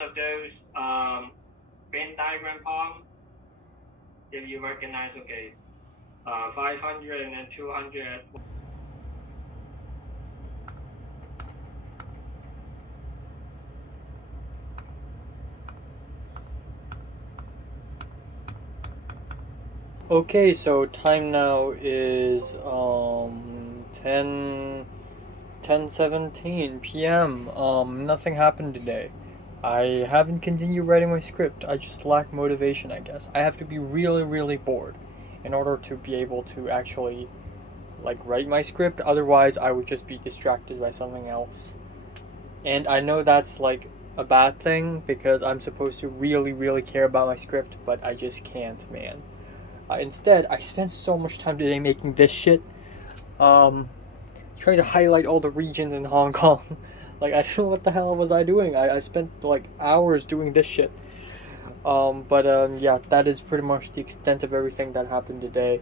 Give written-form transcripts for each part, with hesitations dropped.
of those Venn diagram palm, if you recognize, okay, 500 and then 200. Okay, so time now is 10:17 p.m. Nothing happened today. I haven't continued writing my script. I just lack motivation, I guess. I have to be really, really bored in order to be able to actually like write my script. Otherwise, I would just be distracted by something else. And I know that's like a bad thing because I'm supposed to really, really care about my script, but I just can't, man. Instead, I spent so much time today making this shit. Um, Trying to highlight all the regions in Hong Kong. Like, I don't know what the hell was I doing. I spent like hours doing this shit. Yeah, that is pretty much the extent of everything that happened today.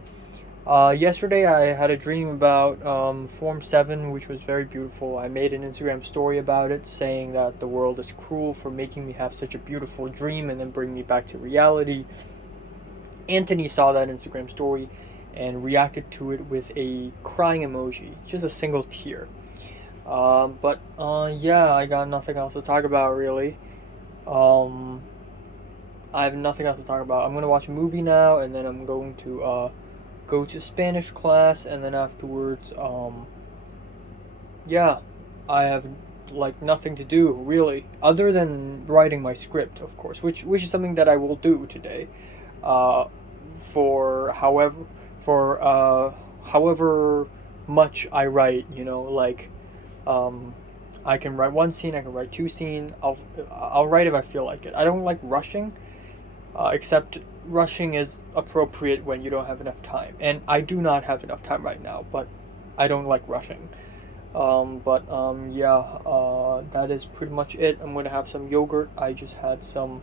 Yesterday I had a dream about Form 7, which was very beautiful. I made an Instagram story about it, saying that the world is cruel for making me have such a beautiful dream and then bring me back to reality. Anthony saw that Instagram story and reacted to it with a crying emoji, just a single tear. Yeah, I got nothing else to talk about really. Um, I have nothing else to talk about. I'm gonna watch a movie now, and then I'm going to go to Spanish class, and then afterwards, yeah, I have like nothing to do really, other than writing my script, of course, which is something that I will do today. Uh, for however much I write, um, I can write one scene, I can write two scene. I'll write if I feel like it. I don't like rushing, except rushing is appropriate when you don't have enough time, and I do not have enough time right now. But I don't like rushing. Yeah, that is pretty much it. I'm gonna have some yogurt. I just had some.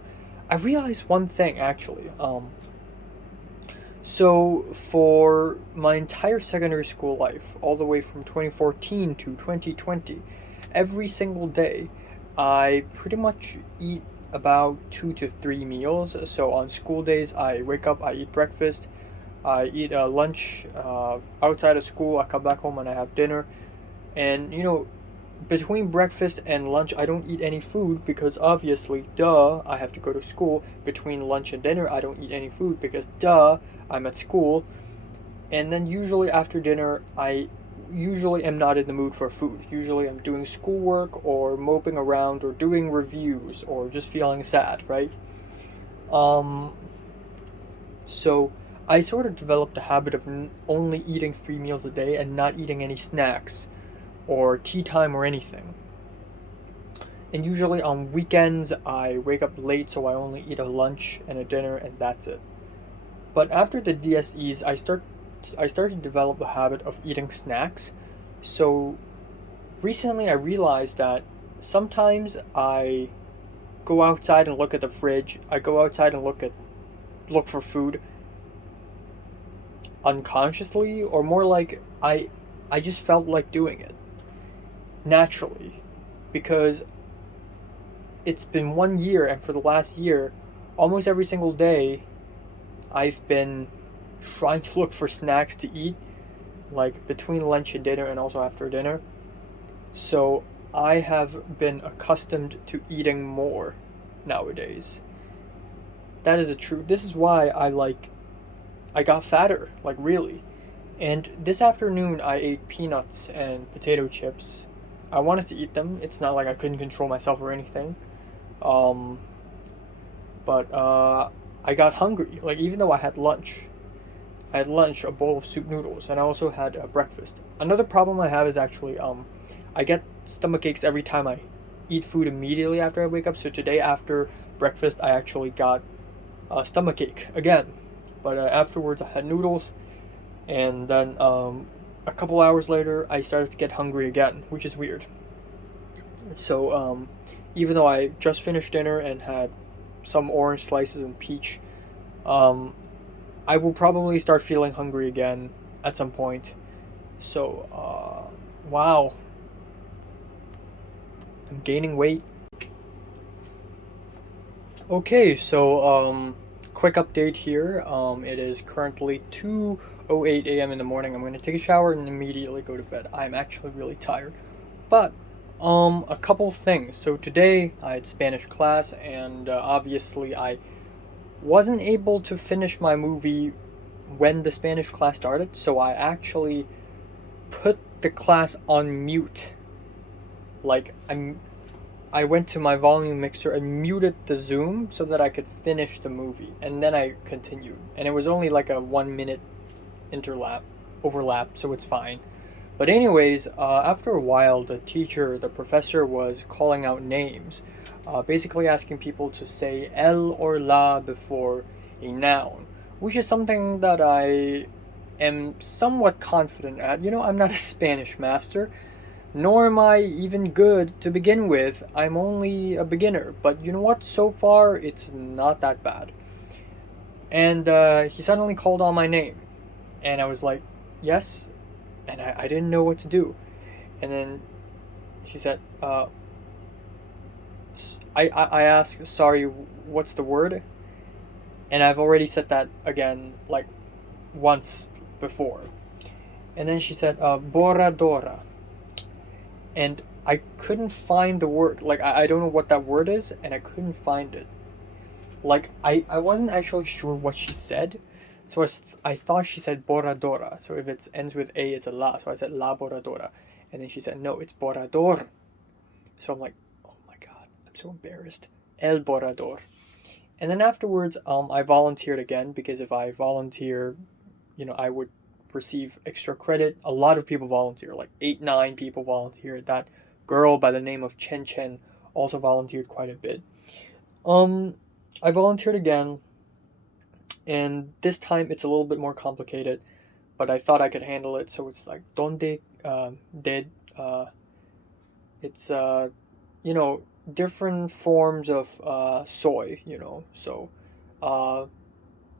I realized one thing actually. So for my entire secondary school life, all the way from 2014 to 2020, every single day, I pretty much eat about 2 to 3 meals. So on school days, I wake up, I eat breakfast, I eat lunch outside of school. I come back home and I have dinner. And between breakfast and lunch, I don't eat any food because obviously, duh, I have to go to school. Between lunch and dinner, I don't eat any food because duh, I'm at school. And then usually after dinner, I usually am not in the mood for food. Usually I'm doing schoolwork or moping around or doing reviews or just feeling sad, right? Um, so I sort of developed a habit of only eating 3 meals a day and not eating any snacks or tea time or anything. And usually on weekends, I wake up late, so I only eat a lunch and a dinner, and that's it. But after the DSEs, I started to develop a habit of eating snacks. So recently, I realized that sometimes I go outside and look at the fridge. I go outside and look for food unconsciously, or more like I just felt like doing it naturally, because it's been 1 year, and for the last year, almost every single day, I've been trying to look for snacks to eat, like between lunch and dinner, and also after dinner. So I have been accustomed to eating more nowadays. That is a true. This is why I got fatter, like really. And this afternoon, I ate peanuts and potato chips. I wanted to eat them. It's not like I couldn't control myself or anything. Um, but I got hungry. Like even though I had lunch, a bowl of soup noodles, and I also had breakfast. Another problem I have is actually I get stomach aches every time I eat food immediately after I wake up. So today after breakfast, I actually got a stomach ache again. But afterwards, I had noodles, and then a couple hours later, I started to get hungry again, which is weird. So even though I just finished dinner and had some orange slices and peach, um, I will probably start feeling hungry again at some point. So, wow, I'm gaining weight. Okay, so quick update here. It is currently 2:08 a.m. in the morning. I'm going to take a shower and immediately go to bed. I'm actually really tired. But a couple things. So today I had Spanish class, and obviously I wasn't able to finish my movie when the Spanish class started, so I actually put the class on mute. Like I went to my volume mixer and muted the Zoom so that I could finish the movie, and then I continued. And it was only like a 1 minute overlap, so it's fine. But anyways, after a while, the professor was calling out names, basically asking people to say el or la before a noun, which is something that I am somewhat confident at. I'm not a Spanish master, nor am I even good to begin with. I'm only a beginner, but you know what? So far, it's not that bad. And he suddenly called on my name, and I was like, yes, and I didn't know what to do. And then she said, I asked, sorry, what's the word? And I've already said that again, like once before. And then she said, Boradora. And I couldn't find the word. Like, I don't know what that word is, and I couldn't find it. Like, I wasn't actually sure what she said. So I thought she said Boradora. So if it ends with A, it's a la. So I said La Boradora. And then she said, no, it's Borador. So I'm like, oh my god, I'm so embarrassed. El Borador. And then afterwards, I volunteered again, because if I volunteer, I would receive extra credit. A lot of people volunteer, like 8, 9 people volunteered. That girl by the name of Chen Chen also volunteered quite a bit. I volunteered again, and this time it's a little bit more complicated, but I thought I could handle it. So it's like donde did it's different forms of soy, so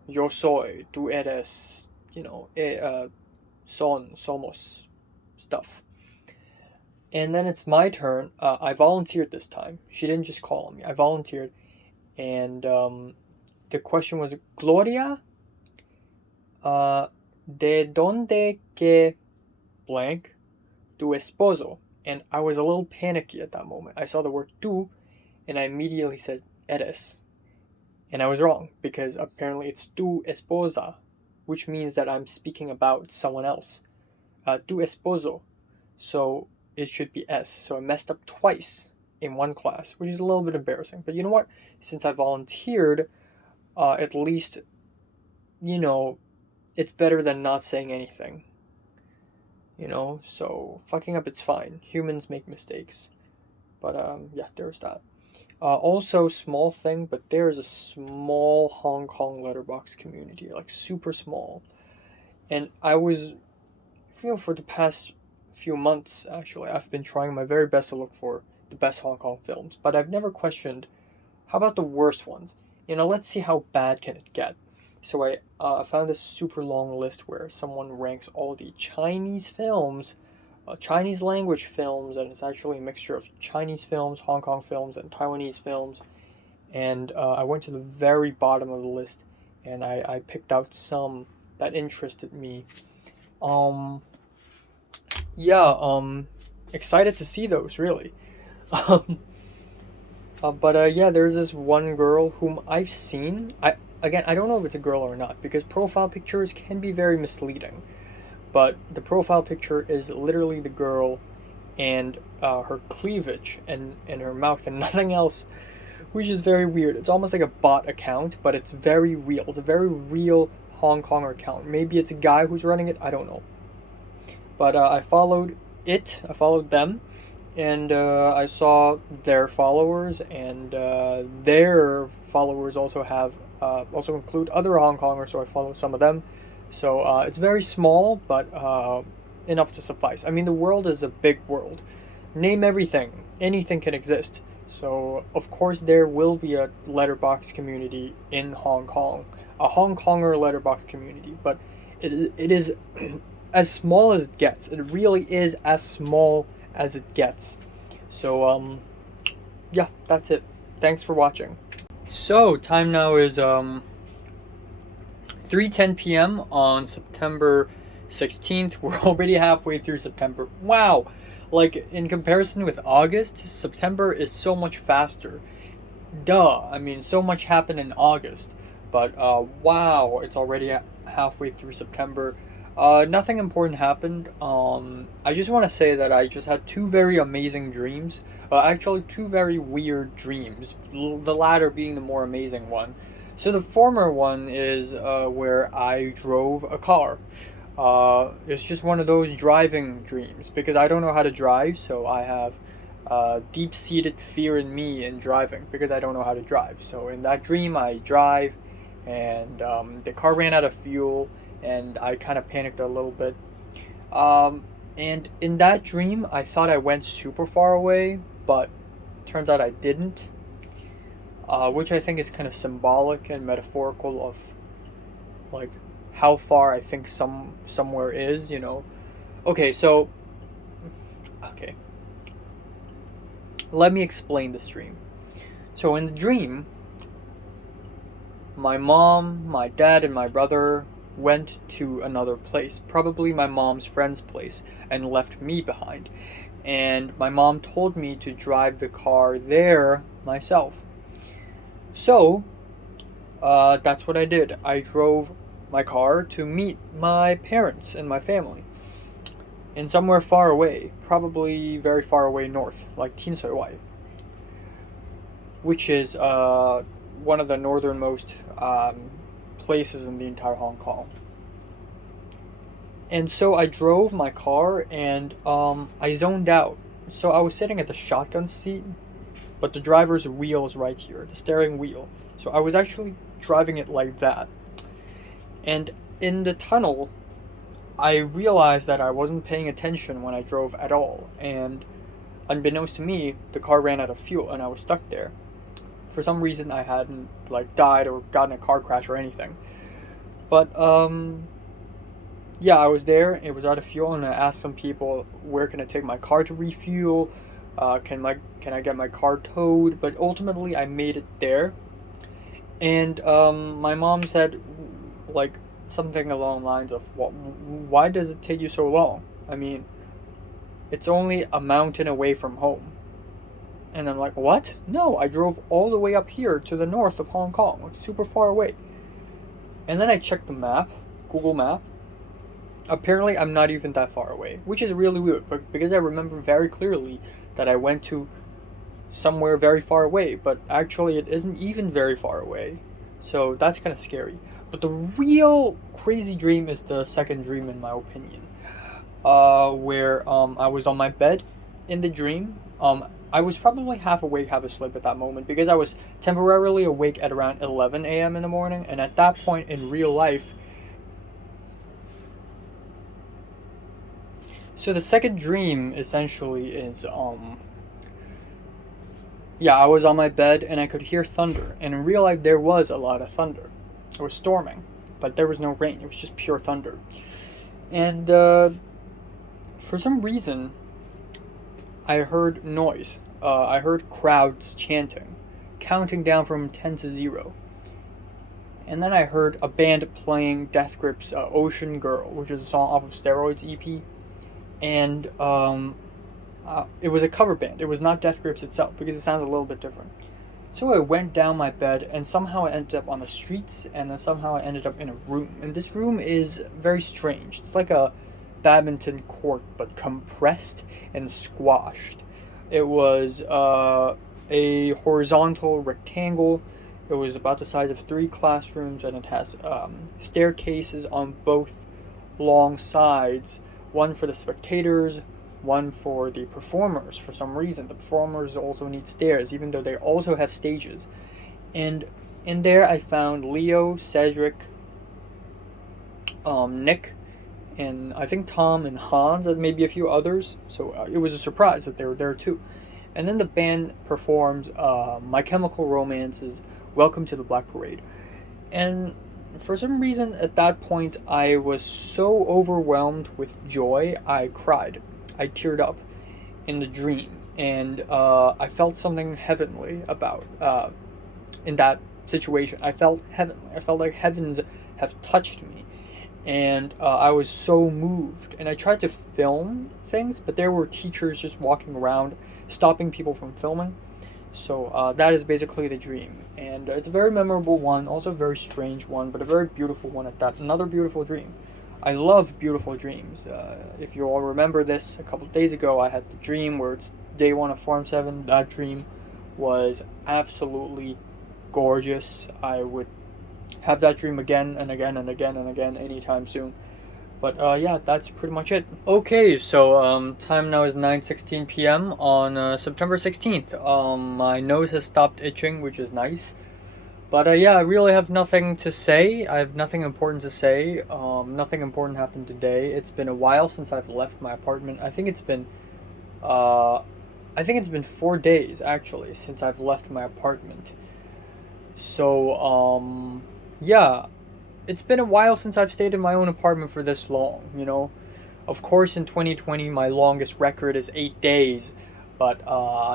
yo soy, tú eres, somos stuff. And then it's my turn. I volunteered this time. She didn't just call on me. I volunteered, and the question was, Gloria, de donde que blank tu esposo? And I was a little panicky at that moment. I saw the word tu, and I immediately said eres. And I was wrong, because apparently it's tu esposa, which means that I'm speaking about someone else. Tu esposo. So it should be S. So I messed up twice in one class, which is a little bit embarrassing. But you know what? Since I volunteered, at least, it's better than not saying anything. So fucking up, it's fine. Humans make mistakes. But yeah, there's that. Also, small thing, but there is a small Hong Kong letterbox community, like super small. And I was, for the past few months, actually, I've been trying my very best to look for the best Hong Kong films, but I've never questioned, how about the worst ones? Let's see how bad can it get. So I found this super long list where someone ranks all the Chinese films, Chinese language films, and it's actually a mixture of Chinese films, Hong Kong films, and Taiwanese films. And I went to the very bottom of the list, and I picked out some that interested me. Yeah, excited to see those, really. But yeah, there's this one girl whom I've seen. I don't know if it's a girl or not, because profile pictures can be very misleading. But the profile picture is literally the girl and her cleavage and her mouth and nothing else, which is very weird. It's almost like a bot account, but it's very real. It's a very real Hong Konger account. Maybe it's a guy who's running it. I don't know. But I followed them, and I saw their followers, and their followers also include other Hong Kongers, so I follow some of them. So it's very small, but enough to suffice. I mean, the world is a big world. Name everything. Anything can exist. So, of course, there will be a letterbox community in Hong Kong. A Hong Konger letterbox community. But it is as small as it gets. It really is as small as it gets. So, yeah, that's it. Thanks for watching. So time now is 3:10 p.m. on September 16th. We're already halfway through September. Wow. Like in comparison with August, September is so much faster. Duh. I mean, so much happened in August. But wow, it's already halfway through September. Nothing important happened. I just want to say that I just had two very amazing dreams. Actually, two very weird dreams. The latter being the more amazing one. So the former one is where I drove a car. It's just one of those driving dreams because I don't know how to drive, so I have deep-seated fear in me in driving because I don't know how to drive. So in that dream, I drive, and the car ran out of fuel, and I kind of panicked a little bit. And in that dream, I thought I went super far away, but turns out I didn't. Which I think is kind of symbolic and metaphorical of like how far I think somewhere is, you know. Okay, so okay. Let me explain this dream. So in the dream, my mom, my dad, and my brother went to another place, probably my mom's friend's place, and left me behind. And my mom told me to drive the car there myself. So, that's what I did. I drove my car to meet my parents and my family in somewhere far away, probably very far away north, like Tinsui, which is one of the northernmost places in the entire Hong Kong. And so I drove my car and I zoned out. So I was sitting at the shotgun seat, but the driver's wheel is right here, the steering wheel. So I was actually driving it like that. And in the tunnel, I realized that I wasn't paying attention when I drove at all. And unbeknownst to me, the car ran out of fuel and I was stuck there. For some reason, I hadn't like died or gotten a car crash or anything. But yeah, I was there. It was out of fuel, and I asked some people, "Where can I take my car to refuel? Can I get my car towed?" But ultimately, I made it there, and my mom said, like something along the lines of, Why does it take you so long? I mean, it's only a mountain away from home." And I'm like, "What? No, I drove all the way up here to the north of Hong Kong, like super far away." And then I checked the map, Google Map. Apparently, I'm not even that far away, which is really weird, but because I remember very clearly that I went to somewhere very far away, but actually it isn't even very far away. So that's kind of scary. But the real crazy dream is the second dream, in my opinion, where I was on my bed in the dream. I was probably half awake, half asleep at that moment because I was temporarily awake at around 11 a.m. in the morning, and at that point in real life. So the second dream essentially is yeah, I was on my bed and I could hear thunder, and in real life there was a lot of thunder. It was storming, but there was no rain. It was just pure thunder. And for some reason I heard noise. I heard crowds chanting, counting down from 10 to 0. And then I heard a band playing Death Grip's Ocean Girl, which is a song off of Steroids EP. And it was a cover band. It was not Death Grips itself because it sounds a little bit different. So I went down my bed, and somehow I ended up on the streets, and then somehow I ended up in a room. And this room is very strange. It's like a badminton court, but compressed and squashed. It was a horizontal rectangle. It was about the size of 3 classrooms, and it has staircases on both long sides. One for the spectators, one for the performers. For some reason, the performers also need stairs, even though they also have stages. And in there, I found Leo, Cedric, Nick, and I think Tom and Hans, and maybe a few others. So it was a surprise that they were there too. And then the band performs My Chemical Romance's Welcome to the Black Parade. And for some reason, at that point, I was so overwhelmed with joy, I cried. I teared up in the dream, and I felt something heavenly about in that situation. I felt heavenly. I felt like heavens have touched me, and I was so moved. And I tried to film things, but there were teachers just walking around, stopping people from filming. So that is basically the dream, and it's a very memorable one, also a very strange one, but a very beautiful one at that. Another beautiful dream. I love beautiful dreams. If you all remember this, a couple days ago, I had the dream where it's day one of Farm 7. That dream was absolutely gorgeous. I would have that dream again and again and again and again anytime soon. But yeah, that's pretty much it. Okay, so time now is 9:16 p.m. on September 16th. My nose has stopped itching, which is nice. But yeah, I really have nothing to say. I have nothing important to say. Nothing important happened today. It's been a while since I've left my apartment. I think it's been 4 days actually since I've left my apartment. So yeah, it's been a while since I've stayed in my own apartment for this long. You know, of course, in 2020, my longest record is 8 days. But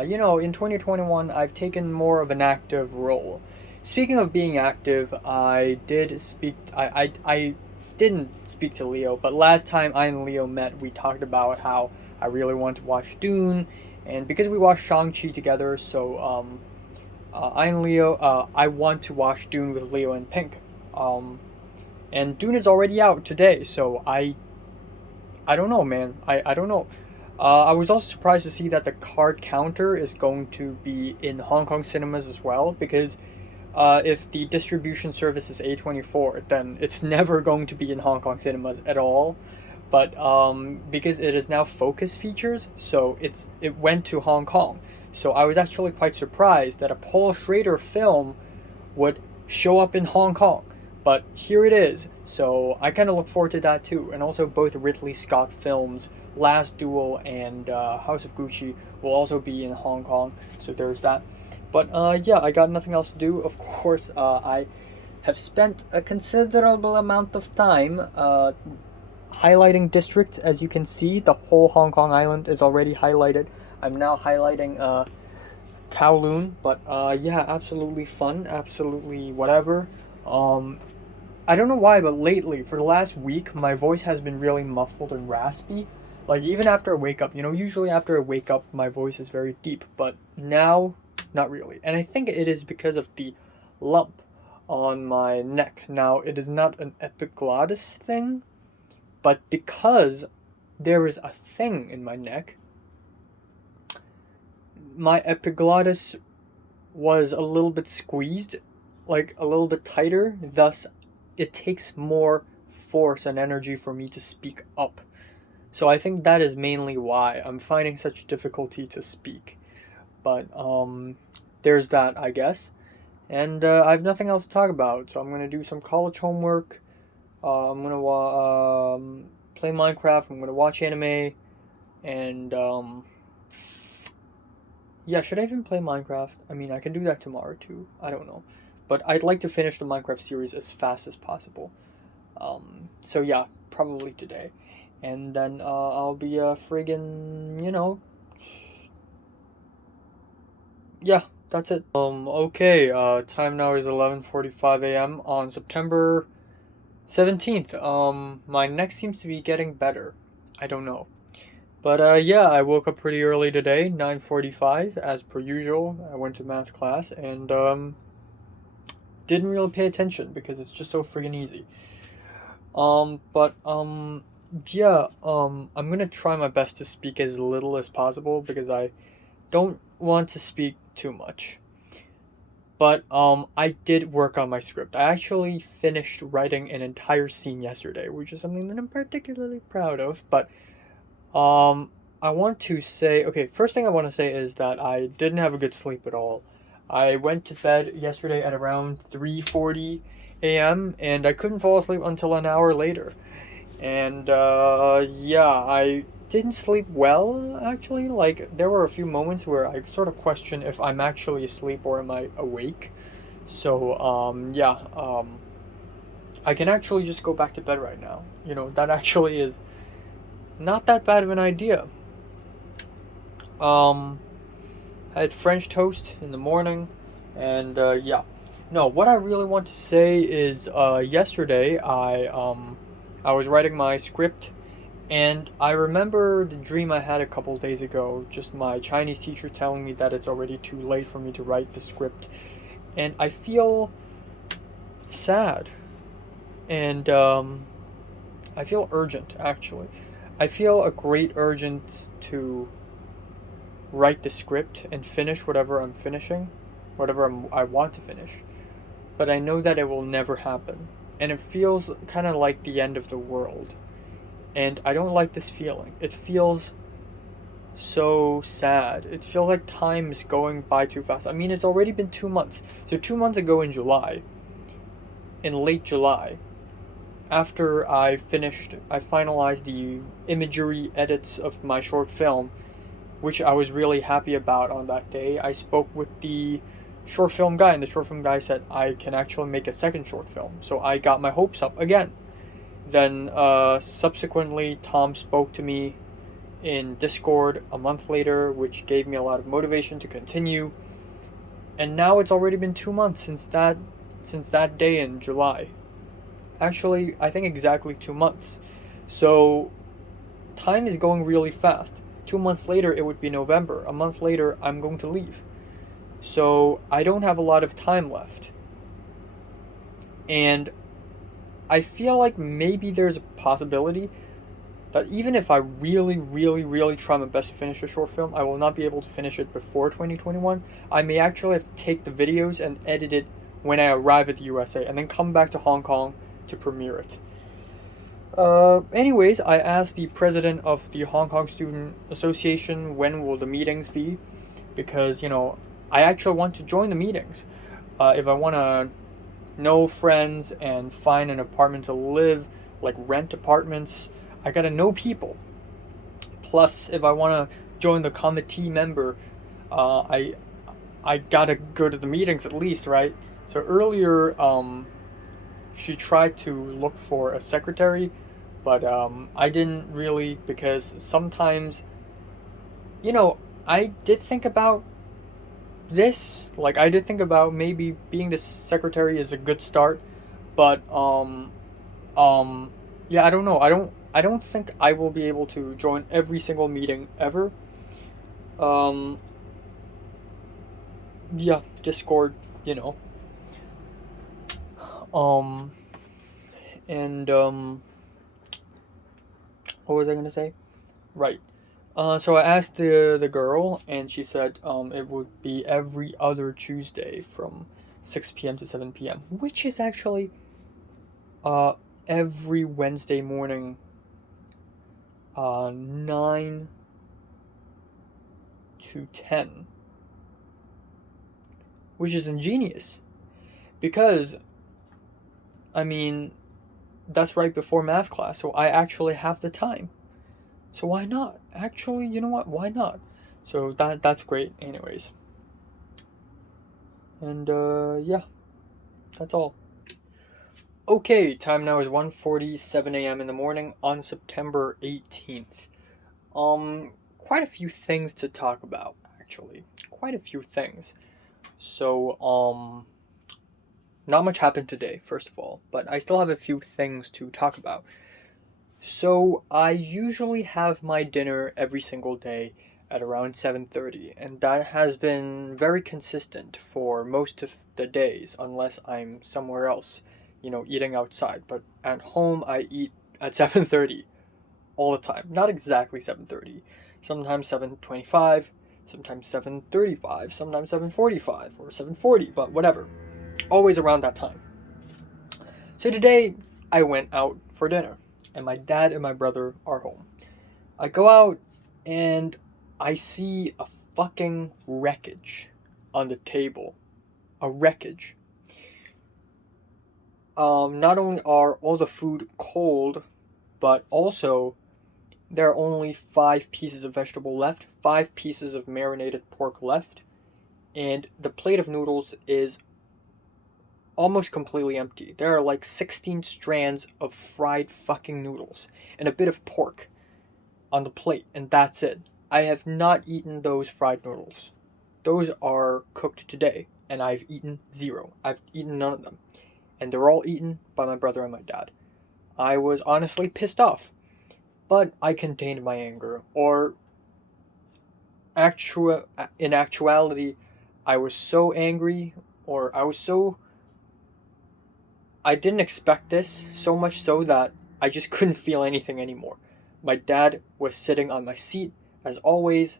you know, in 2021, I've taken more of an active role. Speaking of being active, I didn't speak to Leo, but last time I and Leo met, we talked about how I really want to watch Dune, and because we watched Shang-Chi together, so I and Leo, I want to watch Dune with Leo and Pink. And Dune is already out today, so I don't know, man. I don't know. I was also surprised to see that the card counter is going to be in Hong Kong cinemas as well, because if the distribution service is A24, then it's never going to be in Hong Kong cinemas at all. But because it is now Focus Features, so it went to Hong Kong. So I was actually quite surprised that a Paul Schrader film would show up in Hong Kong. But here it is, so I kind of look forward to that too. And also both Ridley Scott films, Last Duel and House of Gucci, will also be in Hong Kong, so there's that. But yeah, I got nothing else to do. Of course, I have spent a considerable amount of time highlighting districts. As you can see, the whole Hong Kong island is already highlighted. I'm now highlighting Kowloon, but yeah, absolutely fun, absolutely whatever. I don't know why, but lately, for the last week, my voice has been really muffled and raspy. Like, even after I wake up, you know, usually after I wake up, my voice is very deep, but now, not really. And I think it is because of the lump on my neck. Now, it is not an epiglottis thing, but because there is a thing in my neck, my epiglottis was a little bit squeezed, like a little bit tighter, thus it takes more force and energy for me to speak up. So I think that is mainly why I'm finding such difficulty to speak. But there's that, I guess. And I have nothing else to talk about, so I'm going to do some college homework. I'm going to play Minecraft, I'm going to watch anime, and yeah, should I even play Minecraft? I mean, I can do that tomorrow too. I don't know. But I'd like to finish the Minecraft series as fast as possible. So yeah, probably today. And then I'll be friggin', you know. Yeah, that's it. Okay, time now is 11:45 a.m. on September 17th. My neck seems to be getting better. I don't know. But yeah, I woke up pretty early today, 9:45 as per usual. I went to math class and didn't really pay attention because it's just so friggin' easy. Yeah, I'm gonna try my best to speak as little as possible because I don't want to speak too much. But I did work on my script. I actually finished writing an entire scene yesterday, which is something that I'm particularly proud of. But I want to say, okay, first thing I want to say is that I didn't have a good sleep at all. I went to bed yesterday at around 3:40 a.m. and I couldn't fall asleep until an hour later. And yeah, I didn't sleep well actually. Like, there were a few moments where I sort of question if I'm actually asleep or am I awake. So yeah, I can actually just go back to bed right now. You know, that actually is not that bad of an idea. I had French toast in the morning, and yeah. No, what I really want to say is yesterday I was writing my script and I remember the dream I had a couple days ago, just my Chinese teacher telling me that it's already too late for me to write the script. And I feel sad. And I feel urgent, actually. I feel a great urgence to write the script and finish whatever I'm finishing, I want to finish. But I know that it will never happen. And it feels kind of like the end of the world. And I don't like this feeling. It feels so sad. It feels like time is going by too fast. I mean, it's already been 2 months. So 2 months ago in July, in late July, after I finalized the imagery edits of my short film, which I was really happy about on that day. I spoke with the short film guy, and the short film guy said I can actually make a second short film. So I got my hopes up again. Then subsequently, Tom spoke to me in Discord a month later, which gave me a lot of motivation to continue. And now it's already been 2 months since that day in July. Actually, I think exactly 2 months. So time is going really fast. 2 months later, it would be November. A month later, I'm going to leave. So I don't have a lot of time left. And I feel like maybe there's a possibility that even if I really, really, really try my best to finish a short film, I will not be able to finish it before 2021. I may actually have to take the videos and edit it when I arrive at the USA and then come back to Hong Kong to premiere it. Anyways, I asked the president of the Hong Kong Student Association when will the meetings be, because I actually want to join the meetings. If I want to know friends and find an apartment to live, like rent apartments, I gotta know people. Plus, if I want to join the committee member, I gotta go to the meetings at least, right? So earlier, she tried to look for a secretary, but I didn't really, because sometimes, I did think about this. Like, I did think about maybe being the secretary is a good start, but yeah, I don't know. I don't think I will be able to join every single meeting ever. Um, yeah, Discord, you know. Um, and what was I gonna say? Right. So I asked the girl, and she said it would be every other Tuesday from 6 p.m. to 7 p.m., which is actually uh every Wednesday morning, 9 to 10, which is ingenious because I mean that's right before math class, so I actually have the time. So why not? Actually, you know what? Why not? So that's great. Anyways, and yeah, that's all. Okay, time now is 1:47 a.m. in the morning on September 18th. Quite a few things to talk about, actually. Quite a few things. So, not much happened today, first of all, but I still have a few things to talk about. So, I usually have my dinner every single day at around 7:30, and that has been very consistent for most of the days unless I'm somewhere else, eating outside. But at home I eat at 7:30 all the time. Not exactly 7:30. Sometimes 7:25, sometimes 7:35, sometimes 7:45 or 7:40, but whatever. Always around that time. So today I went out for dinner and my dad and my brother are home. I go out and I see a fucking wreckage on the table. A wreckage. Not only are all the food cold, but also there are only 5 pieces of vegetable left, 5 pieces of marinated pork left, and the plate of noodles is almost completely empty. There are like 16 strands of fried fucking noodles and a bit of pork on the plate, and that's it. I have not eaten those fried noodles. Those are cooked today. and I've eaten 0. I've eaten none of them. And they're all eaten by my brother and my dad. I was honestly pissed off, but I contained my anger. Or in actuality, I was so angry, or I didn't expect this, so much so that I just couldn't feel anything anymore. My dad was sitting on my seat, as always,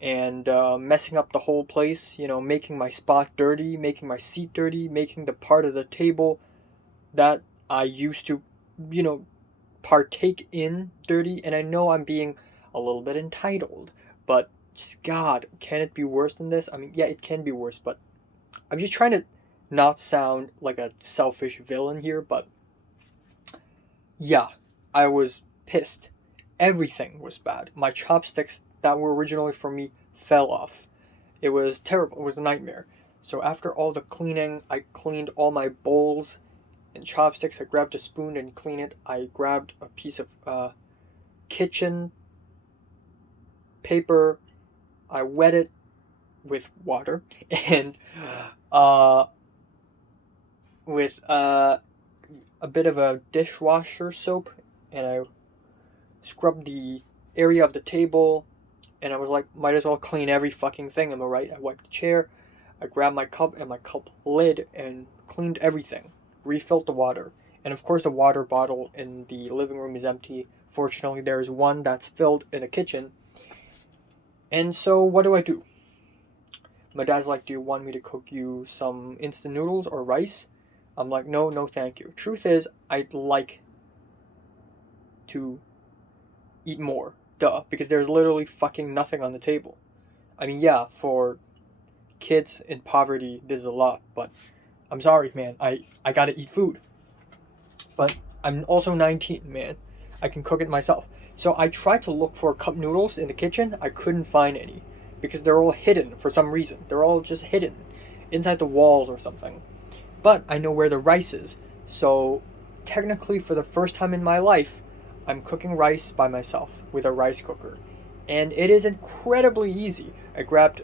and messing up the whole place, making my spot dirty, making my seat dirty, making the part of the table that I used to, partake in dirty. And I know I'm being a little bit entitled, but just God, can it be worse than this? I mean, yeah, it can be worse, but I'm just trying to not sound like a selfish villain here, but yeah, I was pissed. Everything was bad. My chopsticks that were originally for me fell off. It was terrible. It was a nightmare. So after all the cleaning, I cleaned all my bowls and chopsticks. I grabbed a spoon and cleaned it. I grabbed a piece of kitchen paper. I wet it with water and with a bit of a dishwasher soap, and I scrubbed the area of the table, and I was like, might as well clean every fucking thing, am I right? I wiped the chair, I grabbed my cup and my cup lid and cleaned everything, refilled the water, and of course the water bottle in the living room is empty. Fortunately, there is one that's filled in the kitchen. And so what do? My dad's like, do you want me to cook you some instant noodles or rice? I'm like, no, thank you. Truth is, I'd like to eat more. Duh, because there's literally fucking nothing on the table. I mean, yeah, for kids in poverty, this is a lot, but I'm sorry, man. I gotta eat food. But I'm also 19, man. I can cook it myself. So I tried to look for cup noodles in the kitchen. I couldn't find any because they're all hidden for some reason. They're all just hidden inside the walls or something. But I know where the rice is. So technically, for the first time in my life, I'm cooking rice by myself with a rice cooker. And it is incredibly easy. I grabbed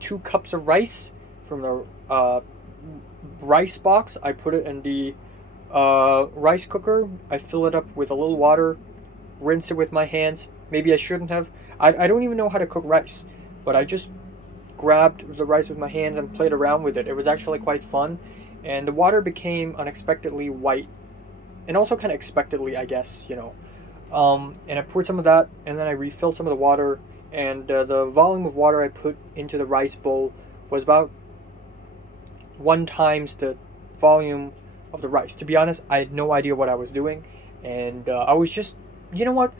2 cups of rice from the rice box. I put it in the rice cooker. I fill it up with a little water, rinse it with my hands. Maybe I shouldn't have. I don't even know how to cook rice, but I just grabbed the rice with my hands and played around with it. It was actually quite fun, and the water became unexpectedly white, and also kind of expectedly, I guess, and I poured some of that, and then I refilled some of the water, and the volume of water I put into the rice bowl was about 1 times the volume of the rice. To be honest, I had no idea what I was doing, and I was just, you know what?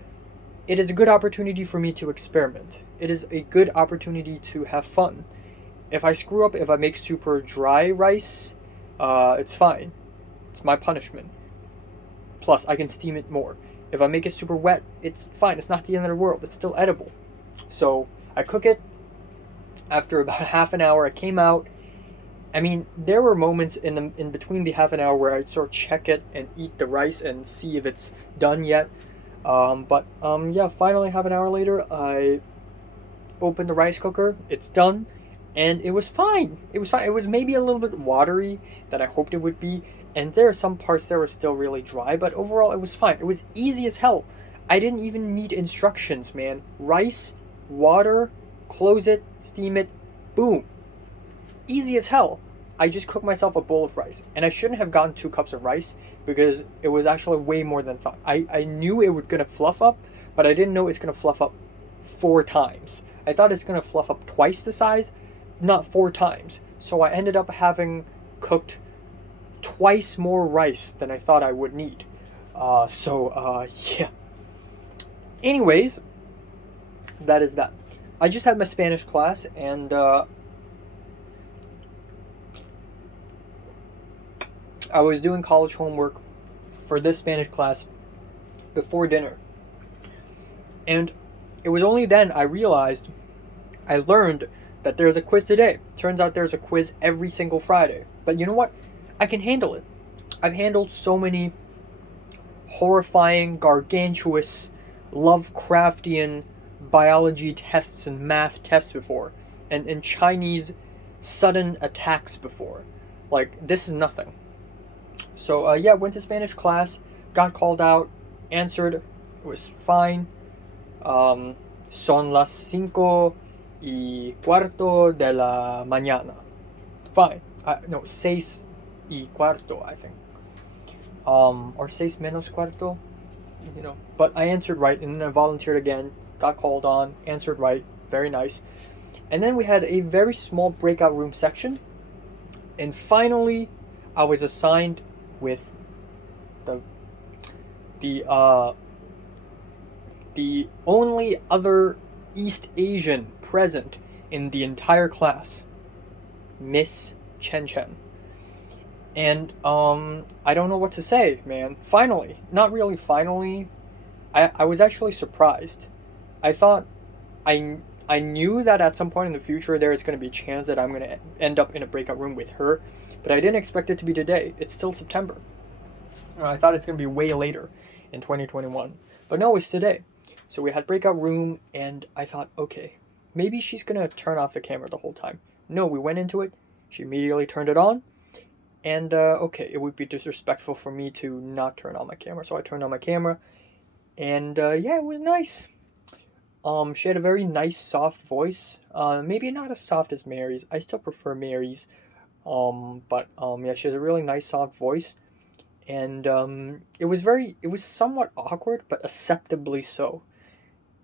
It is a good opportunity for me to experiment. It is a good opportunity to have fun. If I screw up, if I make super dry rice, it's fine. It's my punishment. Plus, I can steam it more. If I make it super wet, it's fine. It's not the end of the world. It's still edible. So I cook it. After about half an hour, I came out. I mean, there were moments in between the half an hour where I'd sort of check it and eat the rice and see if it's done yet. Yeah, finally, half an hour later, I opened the rice cooker. It's done, and it was fine. It was fine. It was maybe a little bit watery than I hoped it would be, and there are some parts that were still really dry, but overall, it was fine. It was easy as hell. I didn't even need instructions, man. Rice, water, close it, steam it, boom. Easy as hell. I just cooked myself a bowl of rice, and I shouldn't have gotten 2 cups of rice because it was actually way more than thought. I knew it was gonna fluff up, but I didn't know it's gonna fluff up 4 times. I thought it's gonna fluff up twice the size, not 4 times. So I ended up having cooked twice more rice than I thought I would need. Yeah. Anyways, that is that. I just had my Spanish class, and I was doing college homework for this Spanish class before dinner. And it was only then I learned that there's a quiz today. Turns out there's a quiz every single Friday. But you know what? I can handle it. I've handled so many horrifying, gargantuous, Lovecraftian biology tests and math tests before. And Chinese sudden attacks before. Like, this is nothing. So, yeah, went to Spanish class, got called out, answered, it was fine. Son las 5:15 de la mañana. Fine. No, 6:15, I think. Or 6:15, you know. But I answered right, and then I volunteered again, got called on, answered right, very nice. And then we had a very small breakout room section, and finally, I was assigned with the only other East Asian present in the entire class, Miss Chen Chen. And I don't know what to say, man. Finally, not really finally. I was actually surprised. I thought I knew that at some point in the future there is going to be a chance that I'm going to end up in a breakout room with her, but I didn't expect it to be today. It's still September. I thought it's going to be way later in 2021, but no, it's today. So we had breakout room, and I thought, okay, maybe she's going to turn off the camera the whole time. No, we went into it. She immediately turned it on. And, okay, it would be disrespectful for me to not turn on my camera. So I turned on my camera, and, yeah, it was nice. She had a very nice, soft voice. Maybe not as soft as Mary's. I still prefer Mary's. But, yeah, she has a really nice, soft voice. And, it was somewhat awkward, but acceptably so.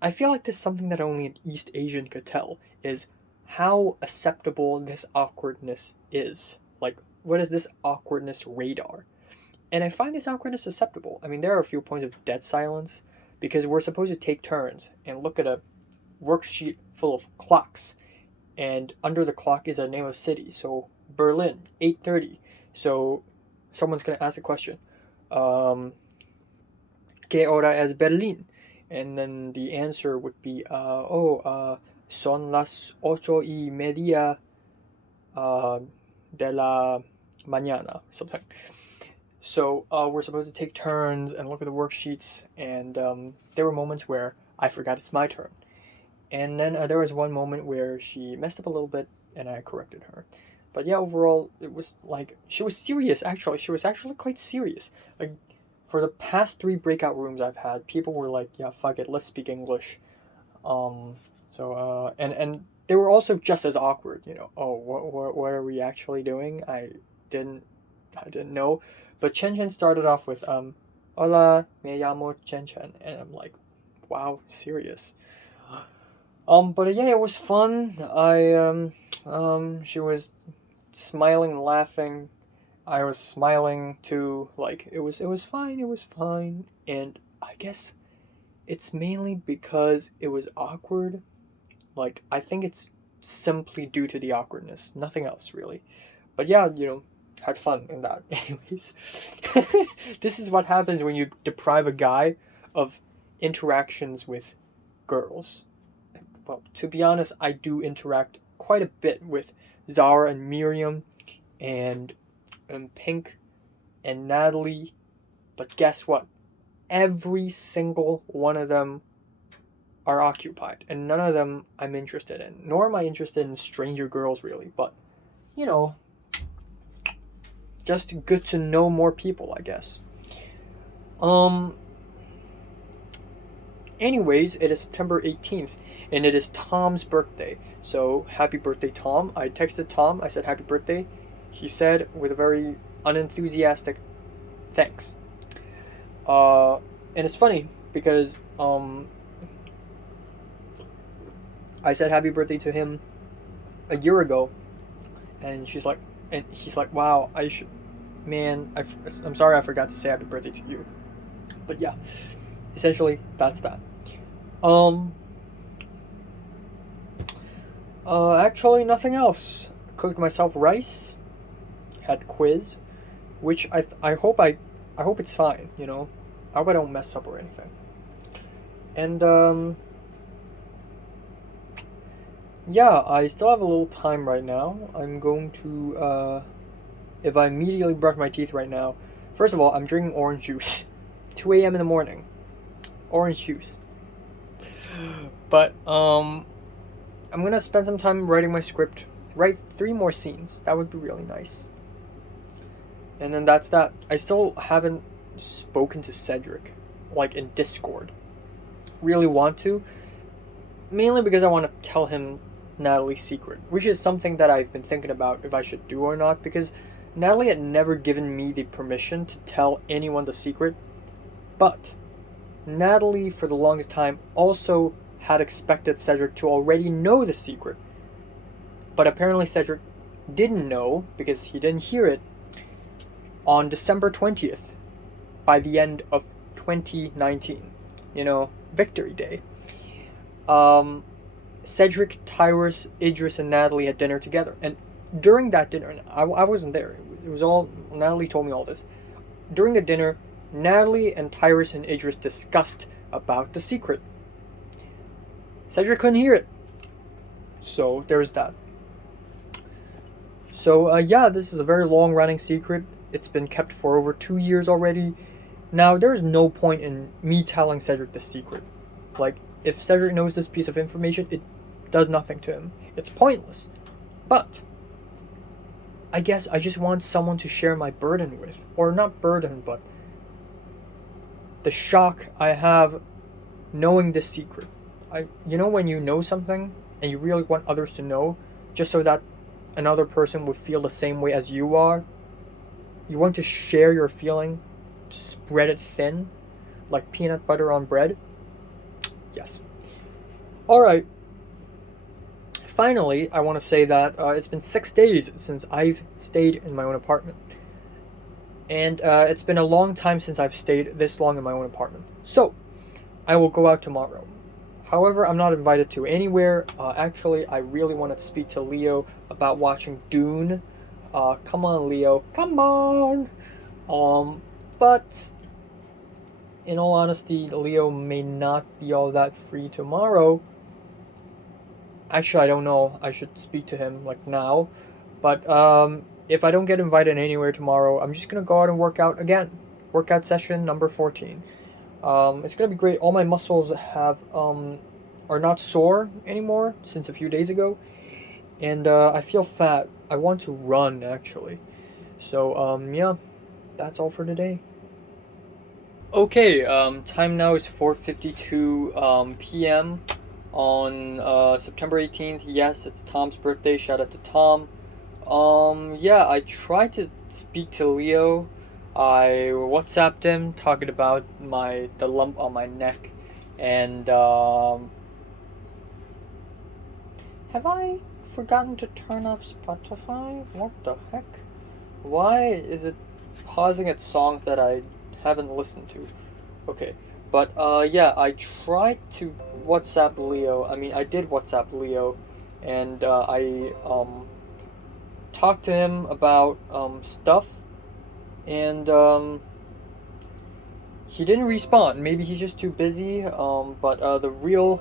I feel like this is something that only an East Asian could tell, is how acceptable this awkwardness is. Like, what is this awkwardness radar? And I find this awkwardness acceptable. I mean, there are a few points of dead silence, because we're supposed to take turns and look at a worksheet full of clocks. And under the clock is a name of city. So, Berlin, 8:30. So, someone's going to ask a question. ¿Qué hora es Berlín? And then the answer would be, son las 8:30 de la mañana, something. So we're supposed to take turns and look at the worksheets, and there were moments where I forgot it's my turn. And then there was one moment where she messed up a little bit, and I corrected her. But yeah, overall, it was like, she was serious, actually. She was actually quite serious. Like, for the past 3 breakout rooms I've had, people were like, yeah, fuck it, let's speak English. And they were also just as awkward, you know. Oh, what are we actually doing? I didn't know. But Chen Chen started off with, Hola, me llamo Chen Chen. And I'm like, wow, serious. But yeah, it was fun. She was smiling and laughing. I was smiling too. Like, it was fine. And I guess it's mainly because it was awkward. Like, I think it's simply due to the awkwardness. Nothing else, really. But yeah, you know, had fun in that. Anyways. This is what happens when you deprive a guy of interactions with girls. Well, to be honest, I do interact quite a bit with Zara and Miriam and Pink and Natalie. But guess what? Every single one of them are occupied, and none of them I'm interested in. Nor am I interested in stranger girls, really. But, you know, just good to know more people, I guess. Anyways, it is September 18th, and it is Tom's birthday. So, happy birthday, Tom. I texted Tom, I said happy birthday. He said, with a very unenthusiastic thanks. And it's funny, because, I said happy birthday to him a year ago, and he's like, wow, I'm sorry I forgot to say happy birthday to you. But yeah, essentially, that's that. Actually, nothing else. Cooked myself rice. Had quiz, which I hope it's fine. You know, I hope I don't mess up or anything. And yeah, I still have a little time right now. I'm going to if I immediately brush my teeth right now. First of all, I'm drinking orange juice. 2 a.m. in the morning. Orange juice. But I'm gonna spend some time writing my script Write 3 more scenes. That would be really nice. And then that's that. I still haven't spoken to Cedric, like in Discord. Really want to, mainly because I want to tell him Natalie's secret, which is something that I've been thinking about if I should do or not, because Natalie had never given me the permission to tell anyone the secret, but Natalie, for the longest time, also had expected Cedric to already know the secret. But apparently Cedric didn't know, because he didn't hear it, on December 20th, by the end of 2019. Victory Day. Cedric, Tyrus, Idris, and Natalie had dinner together. And during that dinner, and I wasn't there, it was all, Natalie told me all this. During the dinner, Natalie and Tyrus and Idris discussed about the secret. Cedric couldn't hear it. So, there's that. So, this is a very long-running secret. It's been kept for over 2 years already. Now, there's no point in me telling Cedric the secret. Like, if Cedric knows this piece of information, it does nothing to him. It's pointless. But I guess I just want someone to share my burden with. Or not burden, but the shock I have knowing this secret. When you know something and you really want others to know, just so that another person would feel the same way as you are. You want to share your feeling, spread it thin, like peanut butter on bread. Yes. Alright. Finally, I want to say that it's been 6 days since I've stayed in my own apartment. And it's been a long time since I've stayed this long in my own apartment. So, I will go out tomorrow. However, I'm not invited to anywhere. Actually, I really want to speak to Leo about watching Dune. Come on, Leo. Come on! But in all honesty, Leo may not be all that free tomorrow. Actually, I don't know. I should speak to him, now. But, if I don't get invited anywhere tomorrow, I'm just gonna go out and work out again. Workout session number 14. It's gonna be great. All my muscles are not sore anymore since a few days ago. And, I feel fat. I want to run, actually. So, that's all for today. Okay, time now is 4:52 p.m. on September 18th. Yes, it's Tom's birthday. Shout out to Tom. I tried to speak to Leo. I WhatsApped him talking about the lump on my neck, and have I forgotten to turn off Spotify? What the heck? Why is it pausing at songs that I haven't listened to? Okay, but I tried to WhatsApp Leo. I did WhatsApp Leo, and I talked to him about stuff, and he didn't respond. Maybe he's just too busy. But the real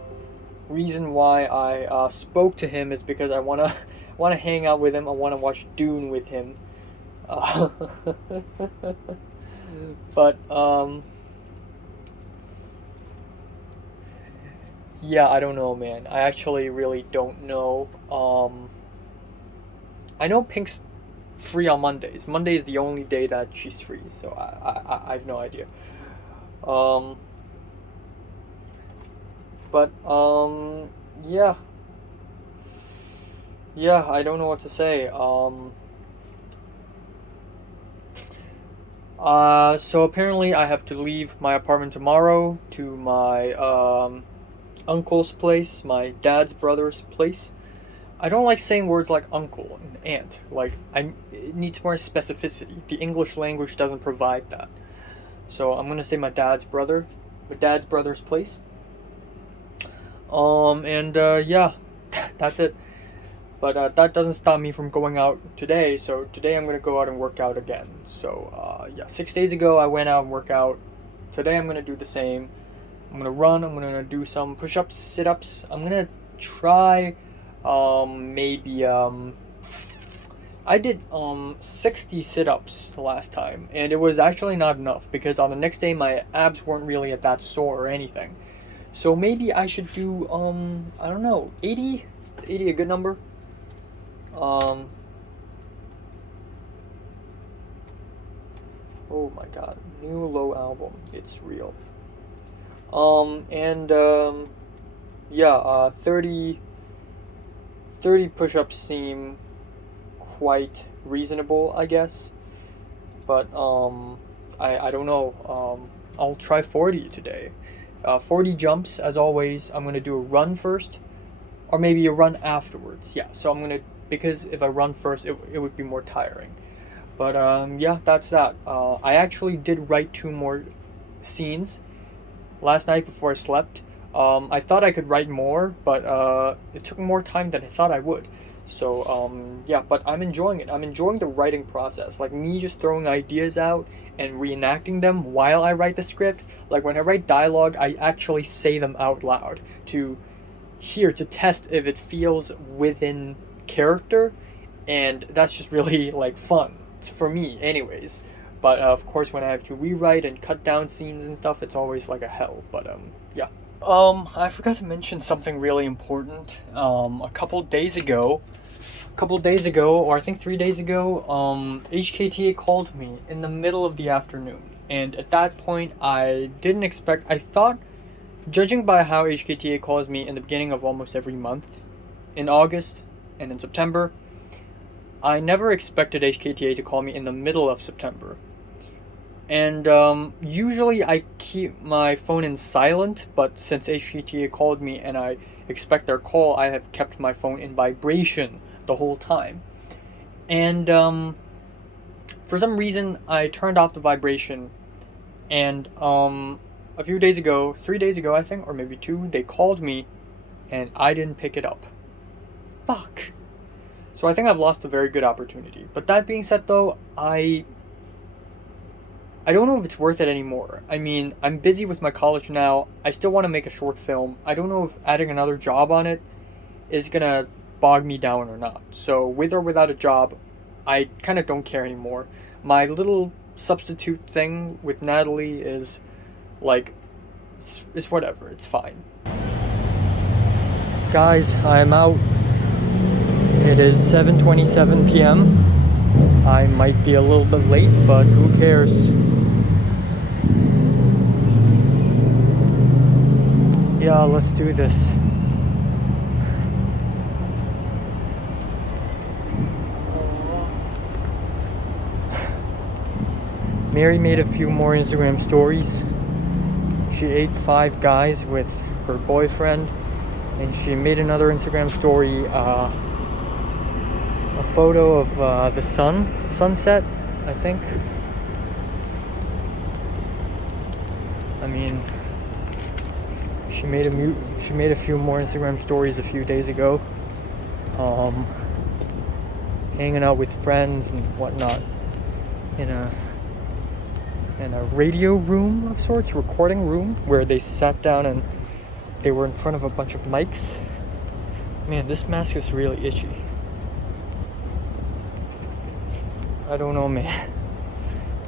reason why I spoke to him is because I wanna hang out with him. I wanna watch Dune with him. But I don't know, man. I actually really don't know. I know Pink's free on Mondays. Monday is the only day that she's free, so I have no idea. I don't know what to say. So apparently I have to leave my apartment tomorrow to my uncle's place, my dad's brother's place. I don't like saying words like uncle and aunt. It needs more specificity. The English language doesn't provide that. So I'm gonna say my dad's brother's place. That's it. But that doesn't stop me from going out today. So today I'm gonna go out and work out again. So 6 days ago I went out and worked out. Today I'm gonna do the same. I'm gonna run. I'm gonna do some push-ups, sit-ups. I'm gonna try. I did 60 sit-ups last time, and it was actually not enough because on the next day my abs weren't really that sore or anything. So maybe I should do I don't know, 80? Is 80 a good number? Um, oh my god, new low album. It's real. And yeah, 30 push-ups seem quite reasonable, I guess. But I don't know. I'll try 40 today. 40 jumps as always. I'm gonna do a run first, or maybe a run afterwards. Yeah. So I'm gonna, because if I run first, it would be more tiring. But yeah, that's that. I actually did write 2 more scenes last night before I slept. I thought I could write more, but it took more time than I thought I would. So yeah, but I'm enjoying it. I'm enjoying the writing process. Like me just throwing ideas out and reenacting them while I write the script. Like when I write dialogue, I actually say them out loud to to test if it feels within character, and that's just really like fun for me, anyways. But of course, when I have to rewrite and cut down scenes and stuff, it's always like a hell. But yeah. I forgot to mention something really important. A couple days ago, or I think 3 days ago, HKTA called me in the middle of the afternoon, and at that point, I didn't expect. I thought, judging by how HKTA calls me in the beginning of almost every month, in August and in September, I never expected HKTA to call me in the middle of September. And usually I keep my phone in silent, but since HKTA called me and I expect their call, I have kept my phone in vibration the whole time. And for some reason, I turned off the vibration. And a few days ago, 3 days ago, I think, or maybe 2, they called me and I didn't pick it up. Fuck. So I think I've lost a very good opportunity. But that being said, though, I don't know if it's worth it anymore. I mean, I'm busy with my college now. I still want to make a short film. I don't know if adding another job on it is gonna bog me down or not. So, with or without a job, I kind of don't care anymore. My little substitute thing with Natalie is like, it's whatever. It's fine. Guys, I'm out. It is 7:27 p.m. I might be a little bit late, but who cares? Yeah, let's do this. Mary made a few more Instagram stories. She ate Five Guys with her boyfriend, and she made another Instagram story, a photo of the sunset, I think. I mean, she made a few more Instagram stories a few days ago, hanging out with friends and whatnot in a radio room of sorts, recording room, where they sat down and they were in front of a bunch of mics. Man, this mask is really itchy. I don't know, man.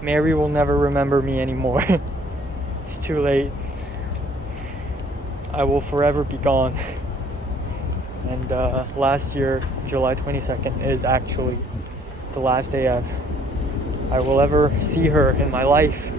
Mary will never remember me anymore. It's too late. I will forever be gone. And last year, July 22nd, is actually the last day I will ever see her in my life.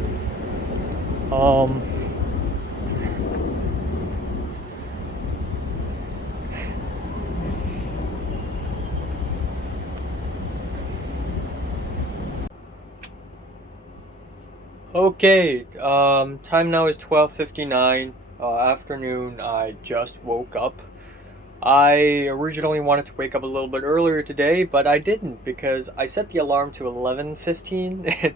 Okay, time now is 12:59, afternoon. I just woke up. I originally wanted to wake up a little bit earlier today, but I didn't because I set the alarm to 11:15, and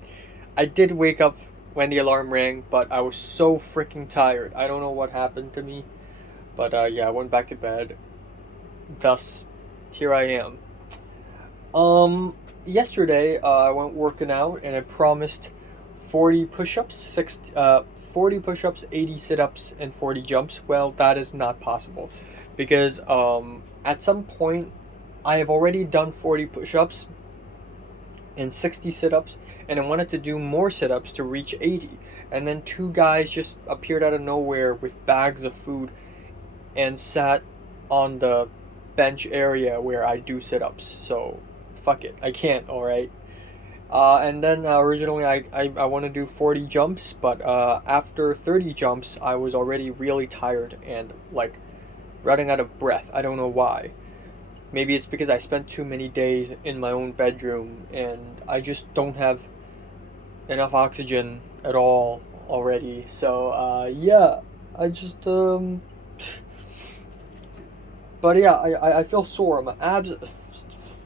I did wake up when the alarm rang, but I was so freaking tired. I don't know what happened to me, but yeah, I went back to bed. Thus, here I am. Yesterday, I went working out and I promised 40 push-ups, 40 push-ups, 80 sit-ups, and 40 jumps. Well, that is not possible because at some point I have already done 40 push-ups and 60 sit-ups, and I wanted to do more sit-ups to reach 80. And then 2 guys just appeared out of nowhere with bags of food and sat on the bench area where I do sit-ups. So fuck it, I can't. All right. And then originally I want to do 40 jumps, but after 30 jumps, I was already really tired and like running out of breath. I don't know why. Maybe it's because I spent too many days in my own bedroom and I just don't have enough oxygen at all already. So yeah, I just but yeah, I feel sore. My abs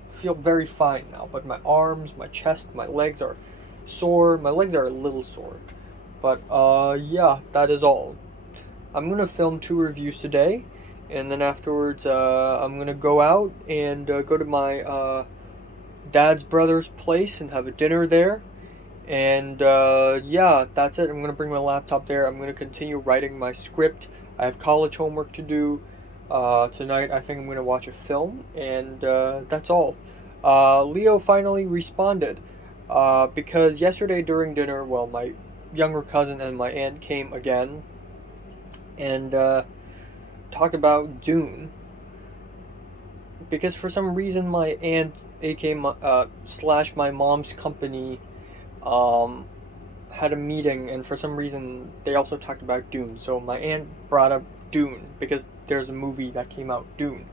feel very fine now, but my arms, my chest, my legs are sore. My legs are a little sore. But yeah, that is all. I'm gonna film 2 reviews today, and then afterwards I'm gonna go out and go to my dad's brother's place and have a dinner there. And yeah, that's it. I'm gonna bring my laptop there. I'm gonna continue writing my script. I have college homework to do. Tonight I think I'm gonna watch a film, and that's all. Leo finally responded because yesterday during dinner, well, my younger cousin and my aunt came again and talked about Dune. Because for some reason my aunt, aka slash my mom's company, um, had a meeting, and for some reason they also talked about Dune. So my aunt brought up Dune because there's a movie that came out, Dune,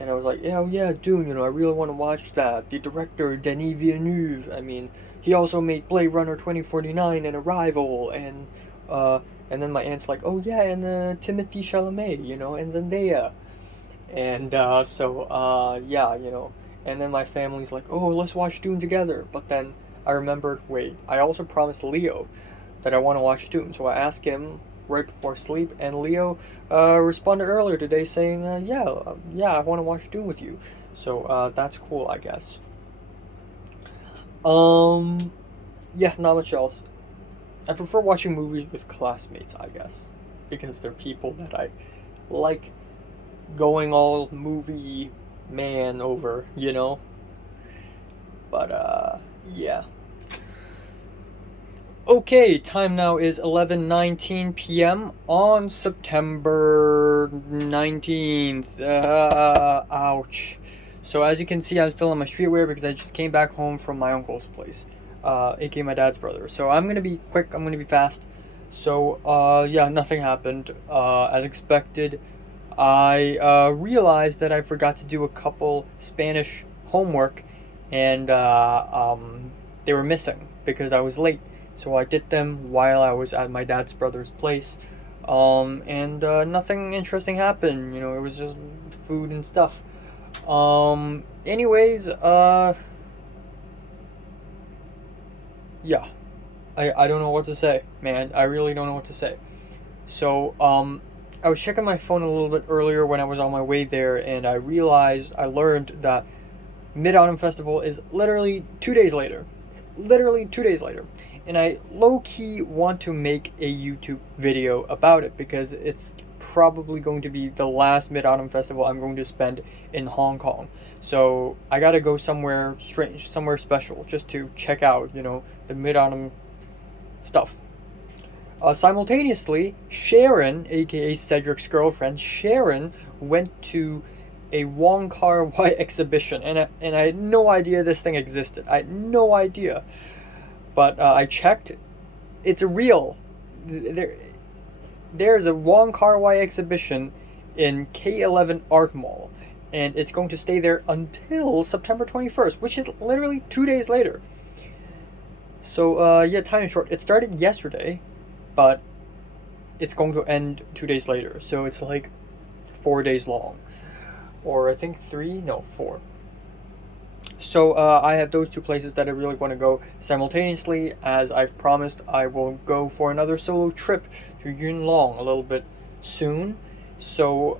and I was like, yeah, oh yeah, Dune. I really want to watch that. The director Denis Villeneuve. I mean, he also made Blade Runner 2049 and Arrival, and then my aunt's like, oh yeah, and Timothée Chalamet, and Zendaya, and yeah, and then my family's like, oh, let's watch Dune together. But then I remembered, wait, I also promised Leo that I want to watch Dune. So I asked him right before sleep, and Leo responded earlier today saying, yeah, I want to watch Dune with you. So that's cool, I guess. Yeah, not much else. I prefer watching movies with classmates, I guess, because they're people that I like going all movie man over, But yeah. Okay, time now is 11:19 p.m. on September 19th. Ouch. So as you can see, I'm still on my streetwear because I just came back home from my uncle's place, aka my dad's brother. So I'm gonna be quick. I'm gonna be fast. So yeah, nothing happened. As expected, I realized that I forgot to do a couple Spanish homework, and they were missing because I was late. So I did them while I was at my dad's brother's place, and nothing interesting happened. It was just food and stuff. Anyways, yeah, I don't know what to say, man. I really don't know what to say. So, I was checking my phone a little bit earlier when I was on my way there, and I learned that Mid-Autumn Festival is literally 2 days later. Literally 2 days later. And I low-key want to make a YouTube video about it because it's probably going to be the last Mid-Autumn Festival I'm going to spend in Hong Kong. So I gotta go somewhere strange, somewhere special, just to check out, the Mid-Autumn stuff. Simultaneously, Sharon, aka Cedric's girlfriend, Sharon went to a Wong Kar-wai exhibition, and I had no idea this thing existed. I had no idea. But I checked. It's real. There's a Wong Kar-wai exhibition in K11 Art Mall, and it's going to stay there until September 21st, which is literally 2 days later. So yeah, time is short. It started yesterday, but it's going to end 2 days later. So it's like 4 days long, or I think 4. So I have those 2 places that I really want to go simultaneously. As I've promised, I will go for another solo trip to Yunlong a little bit soon. So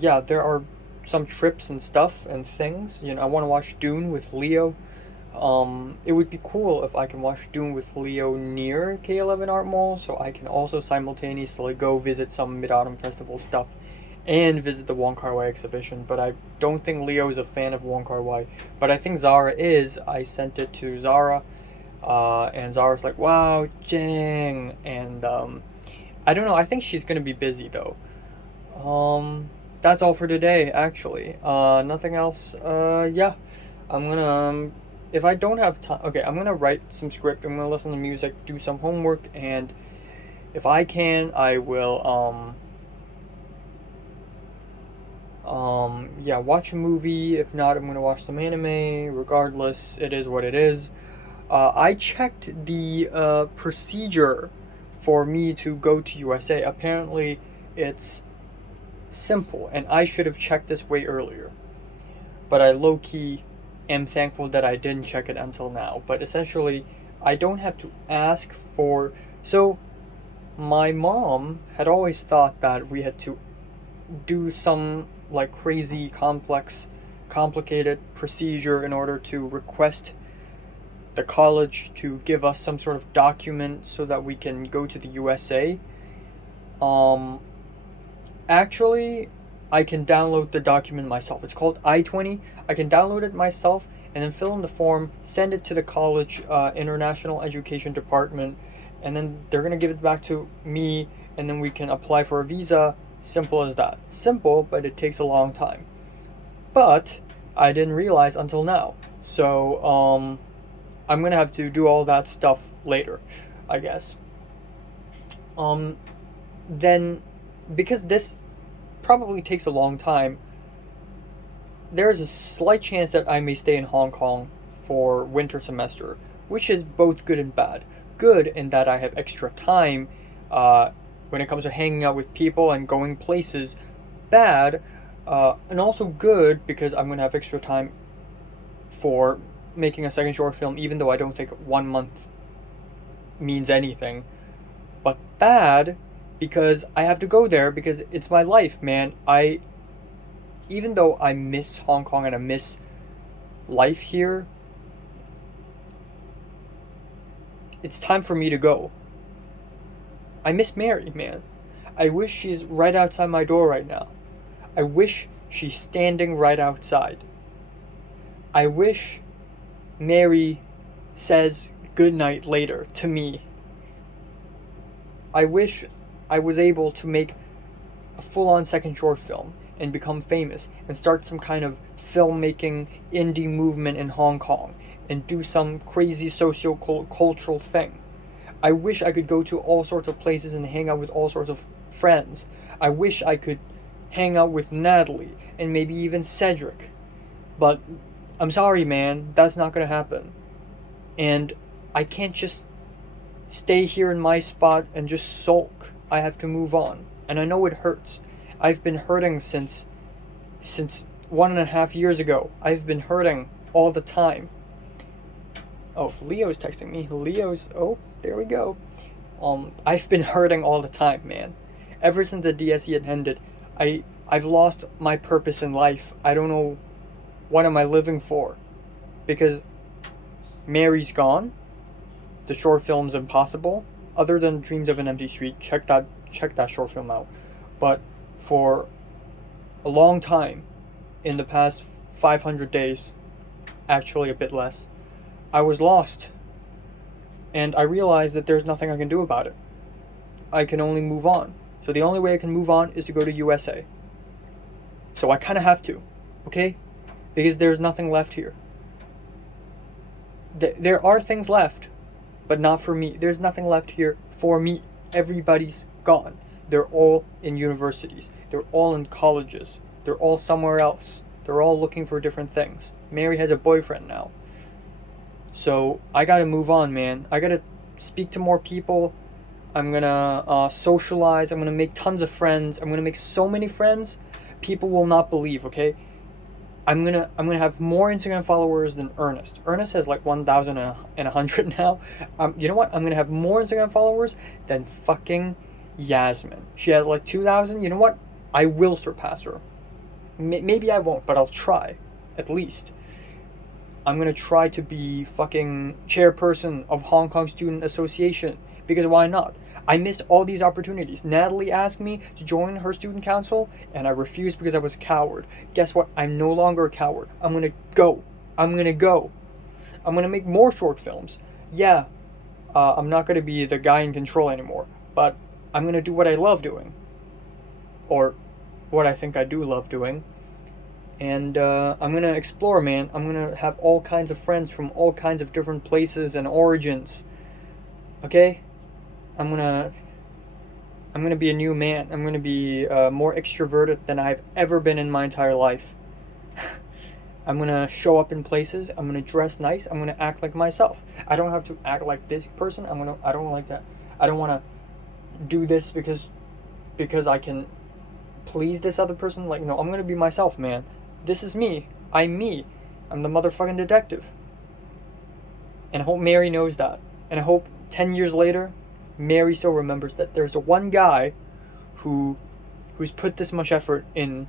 yeah, there are some trips and stuff and things. I want to watch Dune with Leo. It would be cool if I can watch Dune with Leo near K11 Art Mall, so I can also simultaneously go visit some Mid-Autumn Festival stuff and visit the Wong Kar-wai exhibition. But I don't think Leo is a fan of Wong Kar-wai, but I think Zara is. I sent it to Zara, and Zara's like, wow, Jing, and I don't know, I think she's gonna be busy though. that's all for today, actually. Nothing else. Yeah. I'm gonna, if I don't have time, okay, I'm gonna write some script, I'm gonna listen to music, do some homework, and if I can, I will, yeah, watch a movie. If not, I'm gonna watch some anime. Regardless, it is what it is. I checked the procedure for me to go to USA. Apparently, it's simple, and I should have checked this way earlier. But I low key am thankful that I didn't check it until now. But essentially, I don't have to ask for. So, my mom had always thought that we had to do some like crazy, complex, complicated procedure in order to request the college to give us some sort of document so that we can go to the USA. Um, Actually, I can download the document myself. It's called I-20. I can download it myself and then fill in the form, send it to the college international education department, and then they're gonna give it back to me, and then we can apply for a visa. Simple as that. Simple, but it takes a long time. But I didn't realize until now. So I'm gonna have to do all that stuff later, I guess. Um, then because this probably takes a long time, there is a slight chance that I may stay in Hong Kong for winter semester, which is both good and bad. Good in that I have extra time when it comes to hanging out with people and going places. Bad, and also good because I'm gonna have extra time for making a second short film, even though I don't think 1 month means anything. But bad because I have to go there because it's my life, man. Even though I miss Hong Kong and I miss life here, it's time for me to go. I miss Mary, man. I wish she's right outside my door right now. I wish she's standing right outside. I wish Mary says goodnight later to me. I wish I was able to make a full-on second short film and become famous and start some kind of filmmaking indie movement in Hong Kong and do some crazy socio-cultural thing. I wish I could go to all sorts of places and hang out with all sorts of friends. I wish I could hang out with Natalie and maybe even Cedric. But I'm sorry, man, that's not gonna happen. And I can't just stay here in my spot and just sulk. I have to move on. And I know it hurts. I've been hurting since 1.5 years ago. I've been hurting all the time. Oh, Leo's texting me. Oh, there we go. I've been hurting all the time, man. Ever since the DSE had ended, I've lost my purpose in life. I don't know what am I living for. Because Mary's gone. The short film's impossible. Other than Dreams of an Empty Street, check that short film out. But for a long time, in the past 500 days, actually a bit less, I was lost. And I realized that there's nothing I can do about it. I can only move on. So the only way I can move on is to go to USA. So I kind of have to, okay? Because there's nothing left here. There are things left, but not for me. There's nothing left here for me. Everybody's gone. They're all in universities. They're all in colleges. They're all somewhere else. They're all looking for different things. Mary has a boyfriend now. So I gotta move on, man. I gotta speak to more people. I'm gonna socialize. I'm gonna make tons of friends. I'm gonna make so many friends, people will not believe. Okay, I'm gonna have more Instagram followers than Ernest. Ernest has like 1,100 now. You know what? I'm gonna have more Instagram followers than fucking Yasmin. She has like 2,000. You know what? I will surpass her. Maybe I won't, but I'll try, at least. I'm gonna try to be fucking chairperson of Hong Kong Student Association, because why not? I missed all these opportunities. Natalie asked me to join her student council, and I refused because I was a coward. Guess what? I'm no longer a coward. I'm gonna go. I'm gonna make more short films. Yeah, I'm not gonna be the guy in control anymore, but I'm gonna do what I love doing. Or what I think I do love doing. And I'm gonna explore, man. I'm gonna have all kinds of friends from all kinds of different places and origins. Okay? I'm gonna I'm gonna be a new man. I'm gonna be more extroverted than I've ever been in my entire life. I'm gonna show up in places. I'm gonna dress nice. I'm gonna act like myself. I don't have to act like this person. I don't like that. I don't want to do this because I can please this other person. Like, no, I'm gonna be myself, man. This is me. I'm me. I'm the motherfucking detective. And I hope Mary knows that. And I hope 10 years later, Mary still remembers that there's one guy who's put this much effort in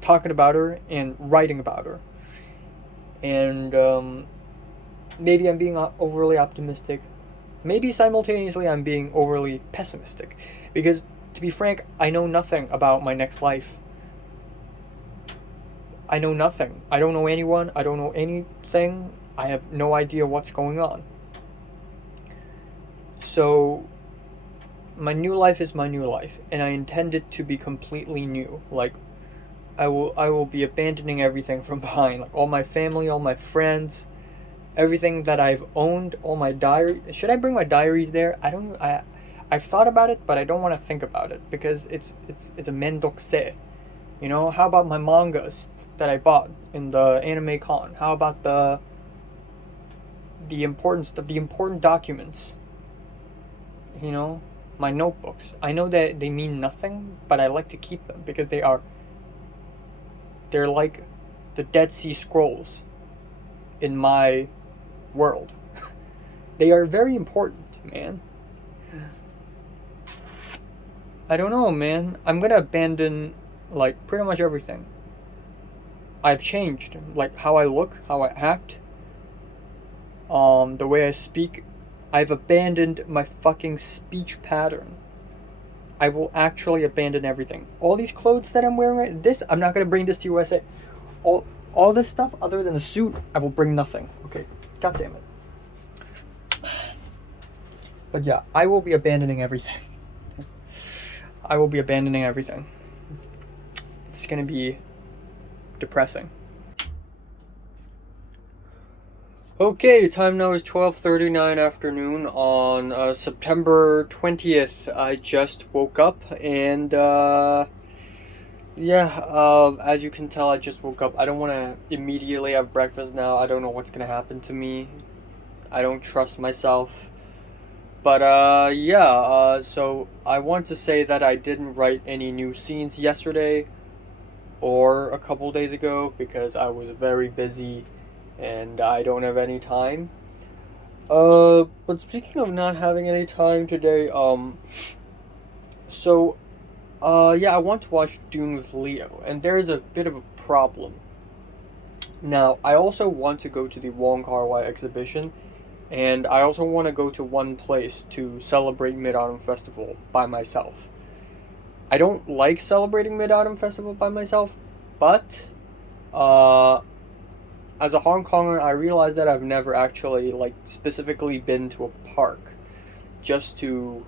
talking about her and writing about her. And maybe I'm being overly optimistic. Maybe simultaneously I'm being overly pessimistic. Because, to be frank, I know nothing about my next life. I know nothing. I don't know anyone. I don't know anything. I have no idea what's going on. So, my new life is my new life, and I intend it to be completely new. Like, I will be abandoning everything from behind, like all my family, all my friends, everything that I've owned, all my diary. Should I bring my diaries there? I've thought about it, but I don't want to think about it because it's a mendokse. You know, how about my mangas that I bought in the anime con? How about the important documents? You know, my notebooks. I know that they mean nothing, but I like to keep them because they're like the Dead Sea Scrolls in my world. They are very important, man. I don't know, man. I'm gonna abandon, like, pretty much everything. I've changed, like, how I look, how I act, the way I speak. I've abandoned my fucking speech pattern. I will actually abandon everything. All these clothes that I'm wearing I'm not gonna bring this to USA. All this stuff other than the suit, I will bring nothing. Okay, god damn it. But yeah, I will be abandoning everything. I will be abandoning everything. It's gonna be depressing. Okay, time now is 12:39 afternoon on September 20th. I just woke up and as you can tell, I just woke up. I don't want to immediately have breakfast now. I don't know what's gonna happen to me. I don't trust myself. But so I want to say that I didn't write any new scenes yesterday or a couple days ago because I was very busy and I don't have any time. But speaking of not having any time today, I want to watch Dune with Leo, and there's a bit of a problem. Now, I also want to go to the Wong Kar-wai exhibition, and I also want to go to one place to celebrate Mid-Autumn Festival by myself. I don't like celebrating Mid-Autumn Festival by myself, but, as a Hong Konger, I realize that I've never actually, like, specifically been to a park just to,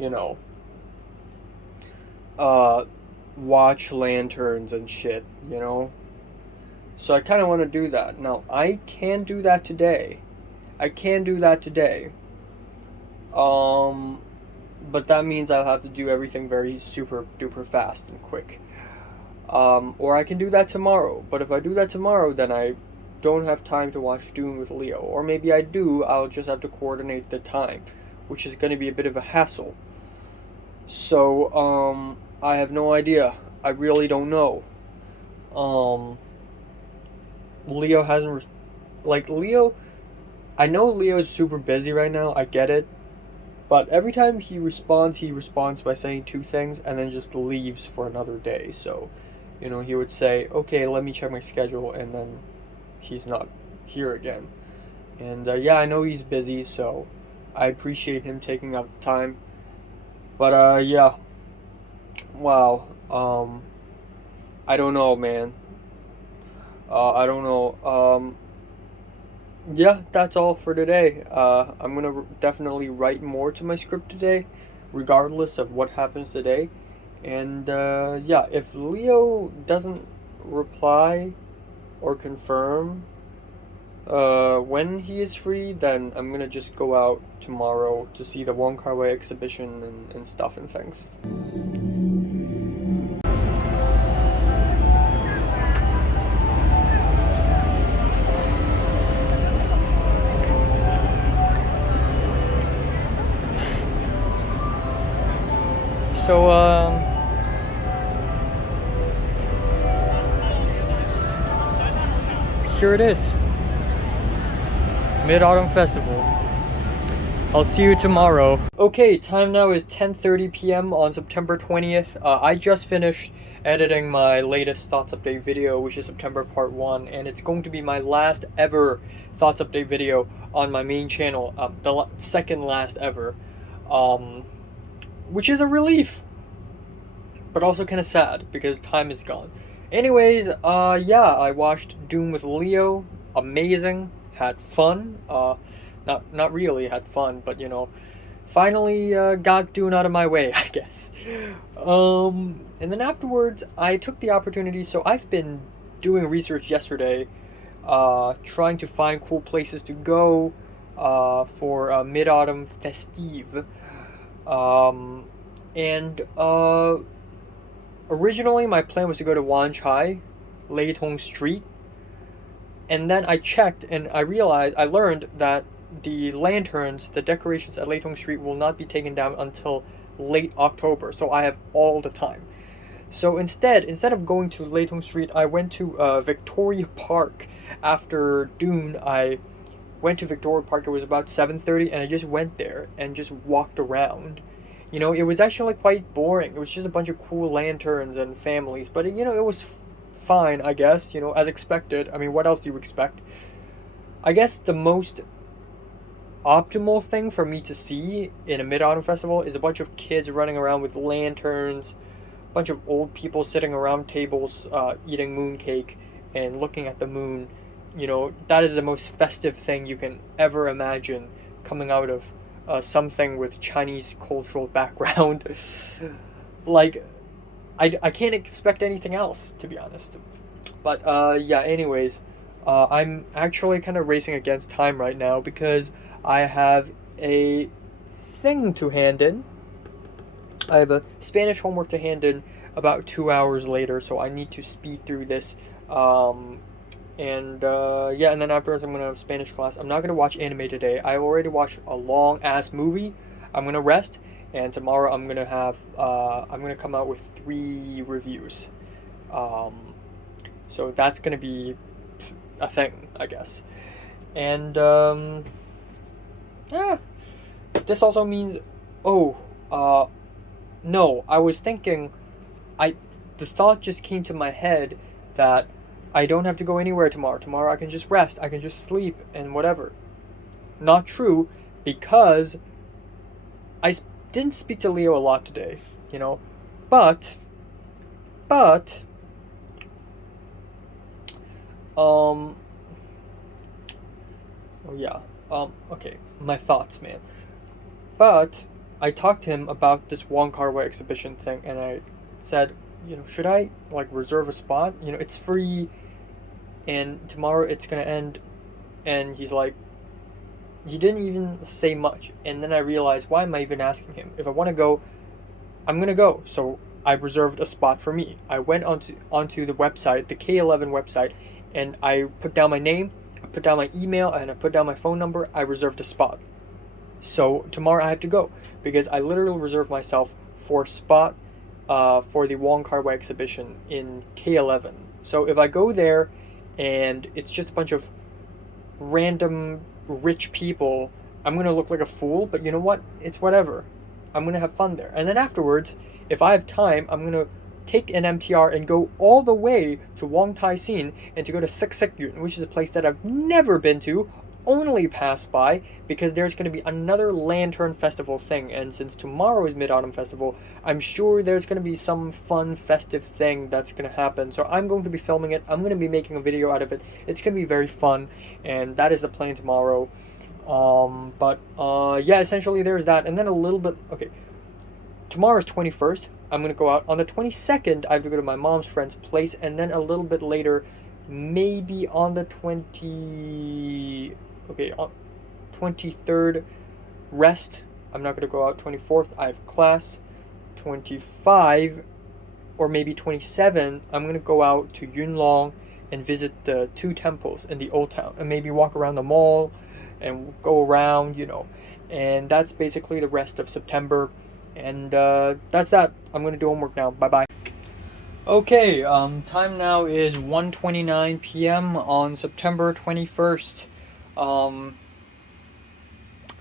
you know, watch lanterns and shit, you know? So I kind of want to do that. Now, I can do that today. But that means I'll have to do everything very super duper fast and quick. Or I can do that tomorrow. But if I do that tomorrow, then I don't have time to watch Dune with Leo. Or maybe I do, I'll just have to coordinate the time, which is going to be a bit of a hassle. So, I have no idea. I really don't know. Leo hasn't... Leo... I know Leo's super busy right now, I get it. But every time he responds by saying two things and then just leaves for another day. So, you know, he would say, okay, let me check my schedule, and then he's not here again. And, I know he's busy, so I appreciate him taking up time. But, wow. I don't know, man. I don't know. That's all for today. I'm gonna definitely write more to my script today, regardless of what happens today. And yeah, if Leo doesn't reply or confirm when he is free, then I'm gonna just go out tomorrow to see the Wong Kar-wai exhibition and stuff and things. So, here it is. Mid-Autumn Festival. I'll see you tomorrow. Okay, time now is 10:30 p.m. on September 20th. I just finished editing my latest Thoughts Update video, which is September Part 1, and it's going to be my last ever Thoughts Update video on my main channel, the second last ever, which is a relief, but also kind of sad, because time is gone. Anyways, yeah, I watched Dune with Leo. Amazing. Had fun. Not really had fun, but you know, finally got Dune out of my way, I guess. And then afterwards, I took the opportunity. So I've been doing research yesterday, trying to find cool places to go for Mid-Autumn Festive. Originally, my plan was to go to Wan Chai, Lei Tong Street, and then I checked and I learned that the lanterns, the decorations at Lei Tong Street will not be taken down until late October, so I have all the time. So instead of going to Lei Tong Street, I went to Victoria Park. After Dune, I went to Victoria Park. It was about 7:30, and I just went there and just walked around. You know, it was actually quite boring. It was just a bunch of cool lanterns and families, but you know, it was fine, I guess, you know, as expected. I mean, what else do you expect? I guess the most optimal thing for me to see in a Mid-Autumn Festival is a bunch of kids running around with lanterns, a bunch of old people sitting around tables eating mooncake and looking at the moon. You know, that is the most festive thing you can ever imagine coming out of something with Chinese cultural background. Like, I can't expect anything else, to be honest. But yeah, anyways, I'm actually kind of racing against time right now because I have a thing to hand in. I have a Spanish homework to hand in about 2 hours later, so I need to speed through this. Yeah, and then afterwards I'm gonna have Spanish class. I'm not gonna watch anime today. I already watched a long ass movie. I'm gonna rest, and tomorrow I'm gonna come out with 3 reviews. So that's gonna be a thing, I guess. And yeah, this also means, no, I was thinking, the thought just came to my head that I don't have to go anywhere tomorrow. Tomorrow I can just rest, I can just sleep and whatever. Not true, because I didn't speak to Leo a lot today, you know, but, okay, my thoughts, man. But I talked to him about this Wong Kar-wai exhibition thing, and I said, you know, should I like reserve a spot? You know, it's free, and tomorrow it's gonna end. And he's like, he didn't even say much. And then I realized, why am I even asking him? If I want to go, I'm gonna go. So I reserved a spot for me. I went onto the website, the K11 website, and I put down my name, I put down my email, and I put down my phone number. I reserved a spot. So tomorrow I have to go because I literally reserved myself for a spot for the Wong Kar-wai exhibition in K11. So if I go there and it's just a bunch of random rich people, I'm gonna look like a fool, but you know what? It's whatever. I'm gonna have fun there. And then afterwards, if I have time, I'm gonna take an MTR and go all the way to Wong Tai Sin and to go to Siksik-yuen, which is a place that I've never been to, only passed by, because there's going to be another Lantern Festival thing. And since tomorrow is Mid-Autumn Festival, I'm sure there's going to be some fun festive thing that's going to happen. So I'm going to be filming it. I'm going to be making a video out of it. It's going to be very fun, and that is the plan tomorrow. Yeah, essentially there's that. And then a little bit, okay, tomorrow's 21st. I'm gonna go out on the 22nd. I have to go to my mom's friend's place, and then a little bit later, maybe on the 23rd, rest. I'm not gonna go out 24th. I have class. 25 or maybe 27. I'm gonna go out to Yunlong and visit the two temples in the old town, and maybe walk around the mall and go around, and that's basically the rest of September. And that's that. I'm gonna do homework now. Bye bye. Okay, time now is 1:29 p.m. on September 21st.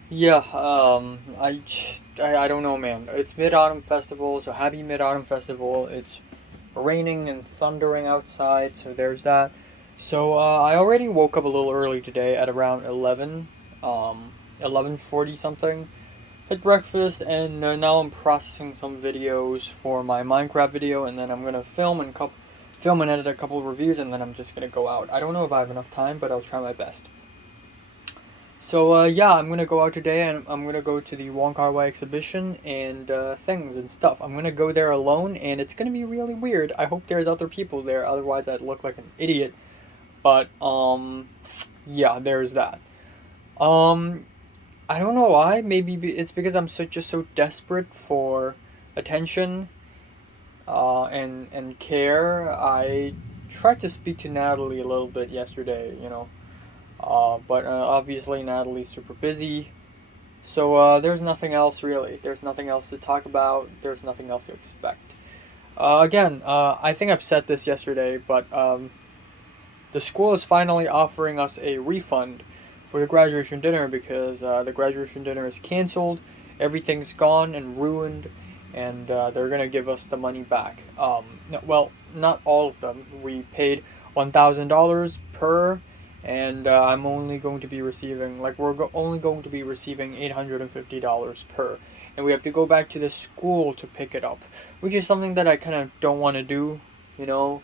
Yeah, I don't know, man. It's Mid-Autumn Festival, so happy Mid-Autumn Festival. It's raining and thundering outside, so there's that. So, I already woke up a little early today at around 11:40 something. Had breakfast, and now I'm processing some videos for my Minecraft video, and then I'm gonna film and edit a couple of reviews, and then I'm just gonna go out. I don't know if I have enough time, but I'll try my best. So yeah, I'm gonna go out today, and I'm gonna go to the Wong Kar-wai exhibition and things and stuff. I'm gonna go there alone, and it's gonna be really weird. I hope there's other people there, otherwise I'd look like an idiot. But yeah, there's that. I don't know why. Maybe it's because I'm just so desperate for attention and care. I tried to speak to Natalie a little bit yesterday, but obviously Natalie's super busy. So there's nothing else really. There's nothing else to talk about. There's nothing else to expect. Again, I think I've said this yesterday, but the school is finally offering us a refund for the graduation dinner, because the graduation dinner is canceled. Everything's gone and ruined, and they're gonna give us the money back. Well, not all of them. We paid $1,000 per, and I'm only going to be receiving, only going to be receiving $850 per, and we have to go back to the school to pick it up, which is something that I kind of don't want to do. I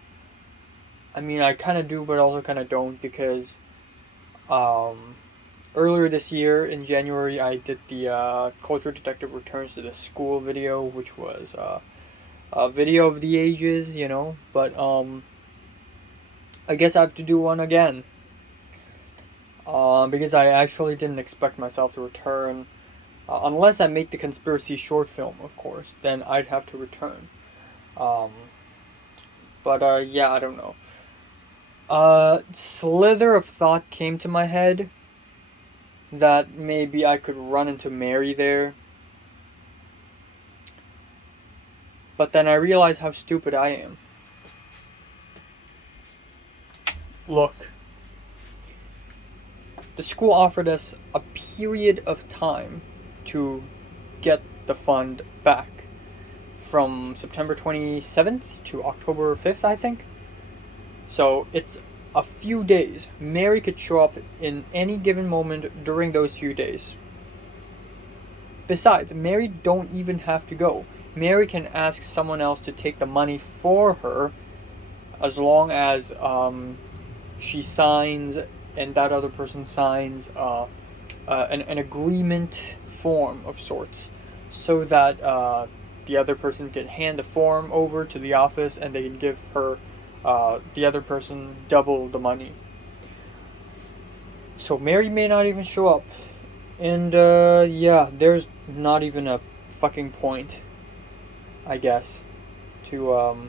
mean, I kind of do, but also kind of don't, because earlier this year in January, I did the Culture Detective Returns to the School video, which was a video of the ages, but I guess I have to do one again, because I actually didn't expect myself to return, unless I make the conspiracy short film, of course, then I'd have to return. But yeah, I don't know. Slither of thought came to my head that maybe I could run into Mary there. But then I realized how stupid I am. Look. The school offered us a period of time to get the fund back. From September 27th to October 5th, I think. So it's a few days. Mary could show up in any given moment during those few days. Besides, Mary don't even have to go. Mary can ask someone else to take the money for her, as long as she signs and that other person signs an agreement form of sorts, so that the other person can hand the form over to the office, and they can give her the other person double the money. So Mary may not even show up, and yeah, there's not even a fucking point, I guess, to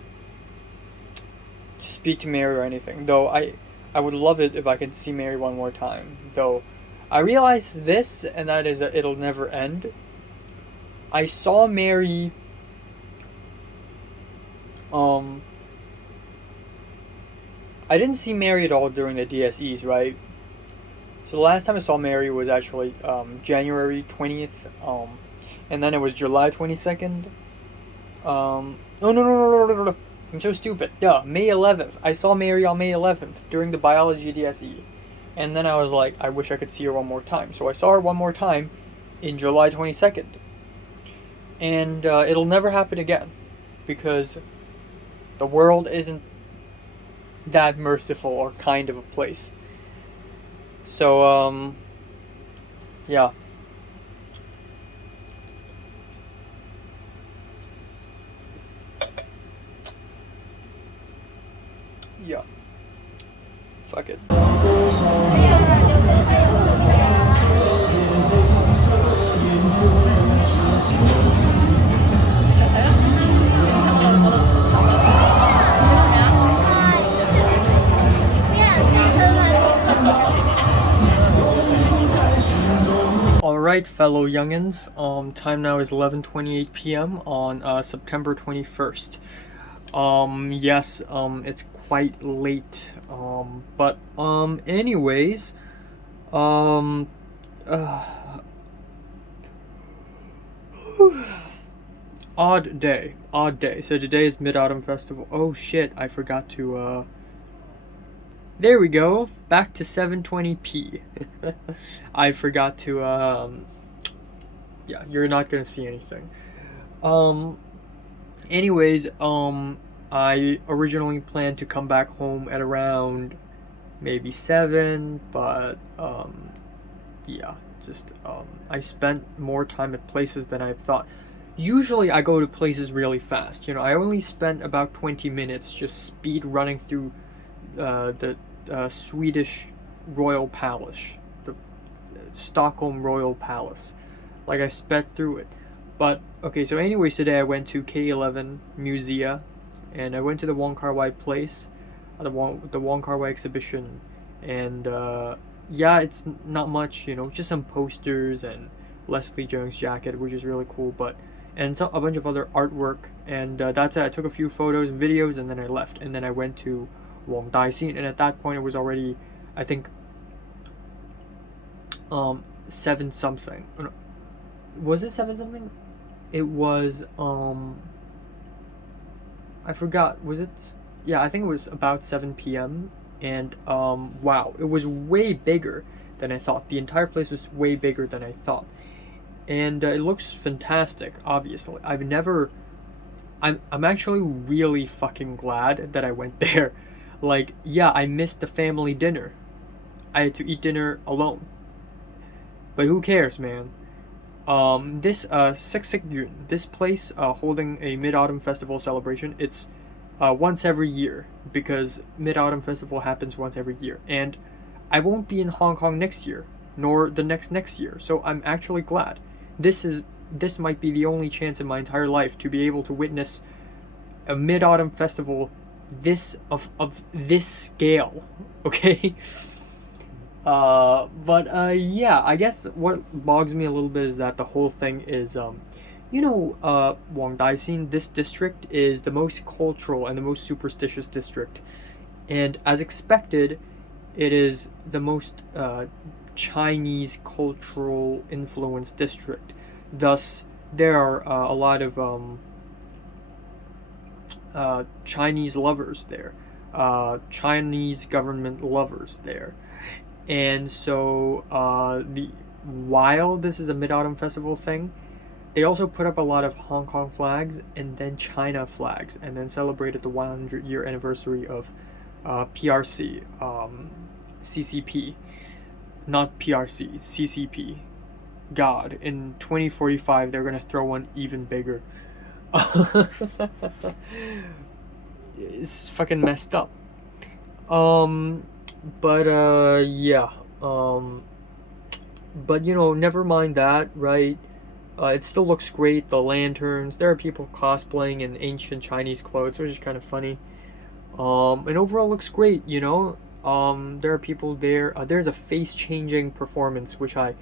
speak to Mary or anything. Though I would love it if I could see Mary one more time. Though I realize this, and that is that it'll never end. I saw Mary I didn't see Mary at all during the DSEs, right? So the last time I saw Mary was actually January 20th, and then it was July 22nd. No. I'm so stupid. Duh, May 11th. I saw Mary on May 11th during the biology DSE. And then I was like, I wish I could see her one more time. So I saw her one more time in July 22nd. And it'll never happen again, because the world isn't that merciful or kind of a place. So, yeah. yeah, fuck it. Alright, fellow youngins, time now is 11:28 p.m. on September 21st. Yes, it's quite late, but, anyways, um, uh, odd day. So today is Mid-Autumn Festival. Oh shit, I forgot to, there we go, back to 720p. I forgot to, yeah, you're not gonna see anything. Anyways, I originally planned to come back home at around maybe 7, but, yeah, just, I spent more time at places than I thought. Usually I go to places really fast, you know, I only spent about 20 minutes just speed running through, the Swedish Royal Palace, the Stockholm Royal Palace. Like, I sped through it. But, okay, so anyways, today I went to K11 Musea, and I went to the Wong Kar-wai place, the Wong Kar-wai exhibition, and, yeah, it's not much, you know, just some posters and Leslie Jones' jacket, which is really cool, but, and so, a bunch of other artwork, and that's it. I took a few photos and videos, and then I left, and then I went to Wong Dai Sin, and at that point it was already, I think, 7 something. Was it 7 something? It was, I forgot, was it, yeah, I think it was about 7 p.m, and, wow, it was way bigger than I thought. The entire place was way bigger than I thought, and it looks fantastic, obviously. I'm actually really fucking glad that I went there. Like, yeah, I missed the family dinner. I had to eat dinner alone. But who cares, man? This, Siksikgyun, this place, holding a Mid-Autumn Festival celebration, it's, once every year, because Mid-Autumn Festival happens once every year, and I won't be in Hong Kong next year, nor the next year, so I'm actually glad. This might be the only chance in my entire life to be able to witness a Mid-Autumn Festival of this scale, okay? Yeah, I guess what bogs me a little bit is that the whole thing is, you know, Wong Dai Sin, this district is the most cultural and the most superstitious district. And as expected, it is the most, Chinese cultural influence district. Thus, there are, a lot of, Chinese lovers there, Chinese government lovers there, and so while this is a Mid-Autumn Festival thing, they also put up a lot of Hong Kong flags and then China flags, and then celebrated the 100-year anniversary of PRC, CCP, not PRC, CCP. God, in 2045 they're gonna throw one even bigger. It's fucking messed up. Yeah. But you know, never mind that, right? It still looks great. The lanterns. There are people cosplaying in ancient Chinese clothes, which is kind of funny. And overall looks great. You know. There are people there. There's a face-changing performance, which I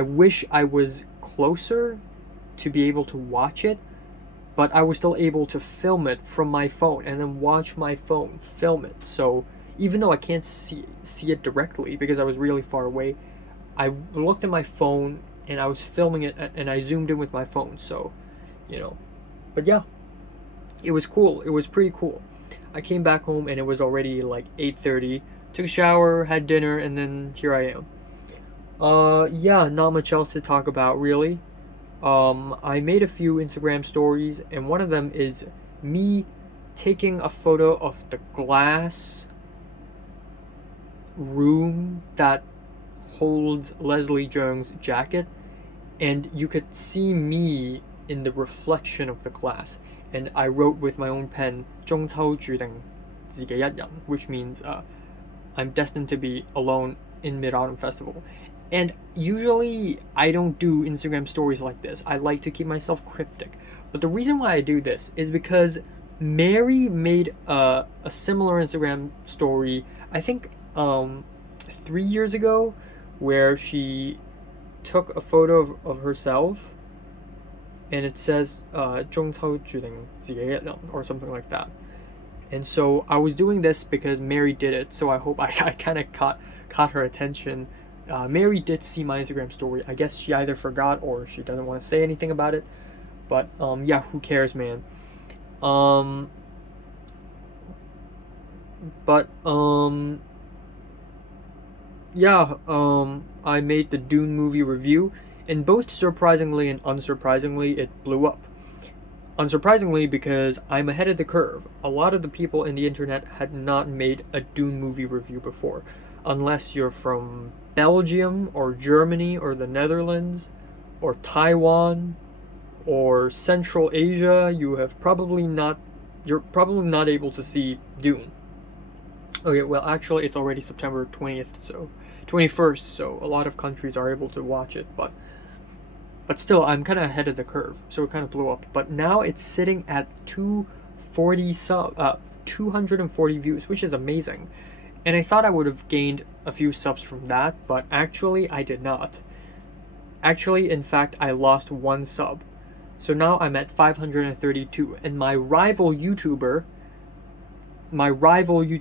wish I was closer to be able to watch it, but I was still able to film it from my phone and then watch my phone film it. So even though I can't see it directly because I was really far away, I looked at my phone and I was filming it and I zoomed in with my phone. So, you know, but yeah, it was cool. It was pretty cool. I came back home and it was already like 8:30. Took a shower, had dinner, and then here I am. Yeah, not much else to talk about really. I made a few Instagram stories, and one of them is me taking a photo of the glass room that holds Leslie Jones' jacket, and you could see me in the reflection of the glass. And I wrote with my own pen, 中秋注定自己一人, which means I'm destined to be alone in Mid-Autumn Festival. And usually I don't do Instagram stories like this. I like to keep myself cryptic. But the reason why I do this is because Mary made a similar Instagram story, I think 3 years ago, where she took a photo of herself and it says 中秋决定自己一人 or something like that. And so I was doing this because Mary did it, so I hope I kind of caught her attention. Mary did see my Instagram story. I guess she either forgot or she doesn't want to say anything about it. But yeah, who cares, man? Yeah, I made the Dune movie review, and both surprisingly and unsurprisingly, it blew up. Unsurprisingly, because I'm ahead of the curve. A lot of the people in the internet had not made a Dune movie review before, unless you're from Belgium or Germany or the Netherlands or Taiwan or Central Asia. You're probably not able to see Dune. Okay, well actually it's already September 20th, so 21st, so a lot of countries are able to watch it, but still, I'm kind of ahead of the curve, so it kind of blew up. But now it's sitting at 240 views, which is amazing. And I thought I would have gained a few subs from that, but actually I did not. Actually, in fact, I lost 1 sub. So now I'm at 532, and my rival YouTube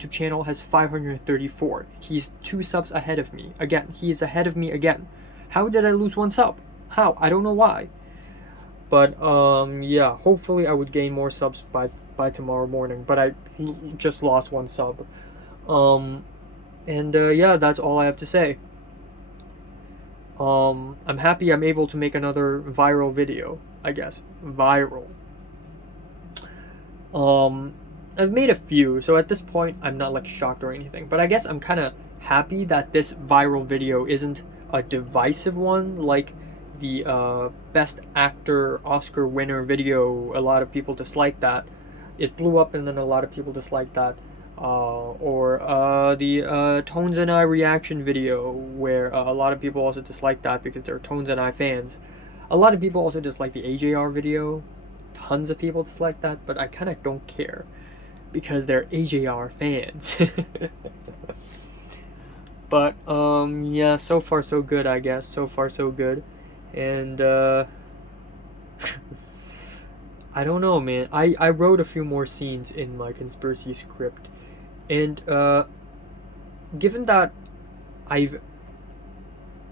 channel has 534. He's 2 subs ahead of me. Again, he is ahead of me again. How did I lose 1 sub? How? I don't know why. But yeah, hopefully I would gain more subs by tomorrow morning, but I just lost 1 sub. Yeah, that's all I have to say. I'm happy I'm able to make another viral video, I guess. Viral. I've made a few, so at this point I'm not like shocked or anything, but I guess I'm kind of happy that this viral video isn't a divisive one like the best actor Oscar winner video. A lot of people dislike that. It blew up and then a lot of people dislike that. Or the Tones and I reaction video, where a lot of people also dislike that because they're Tones and I fans. A lot of people also dislike the AJR video. Tons of people dislike that, but I kind of don't care because they're AJR fans. But yeah, so far so good, I guess. So far so good. And I don't know, man. I wrote a few more scenes in my conspiracy script, and given that I've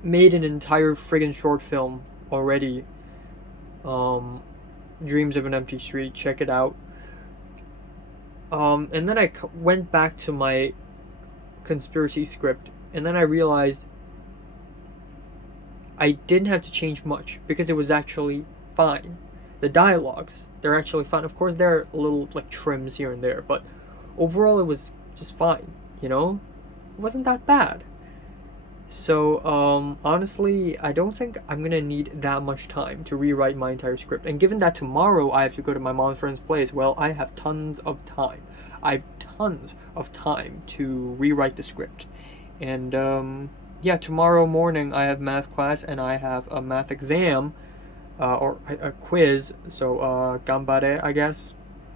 made an entire friggin' short film already, Dreams of an Empty Street, check it out. And then I went back to my conspiracy script, and then I realized I didn't have to change much because it was actually fine. The dialogues, they're actually fine. Of course, there are little like trims here and there, but overall it was just fine, you know? It wasn't that bad. So, honestly, I don't think I'm gonna need that much time to rewrite my entire script. And given that tomorrow I have to go to my mom's friend's place, well, I have tons of time. I have tons of time to rewrite the script. And, yeah, tomorrow morning I have math class and I have a math exam, or a quiz, so, ganbare, I guess.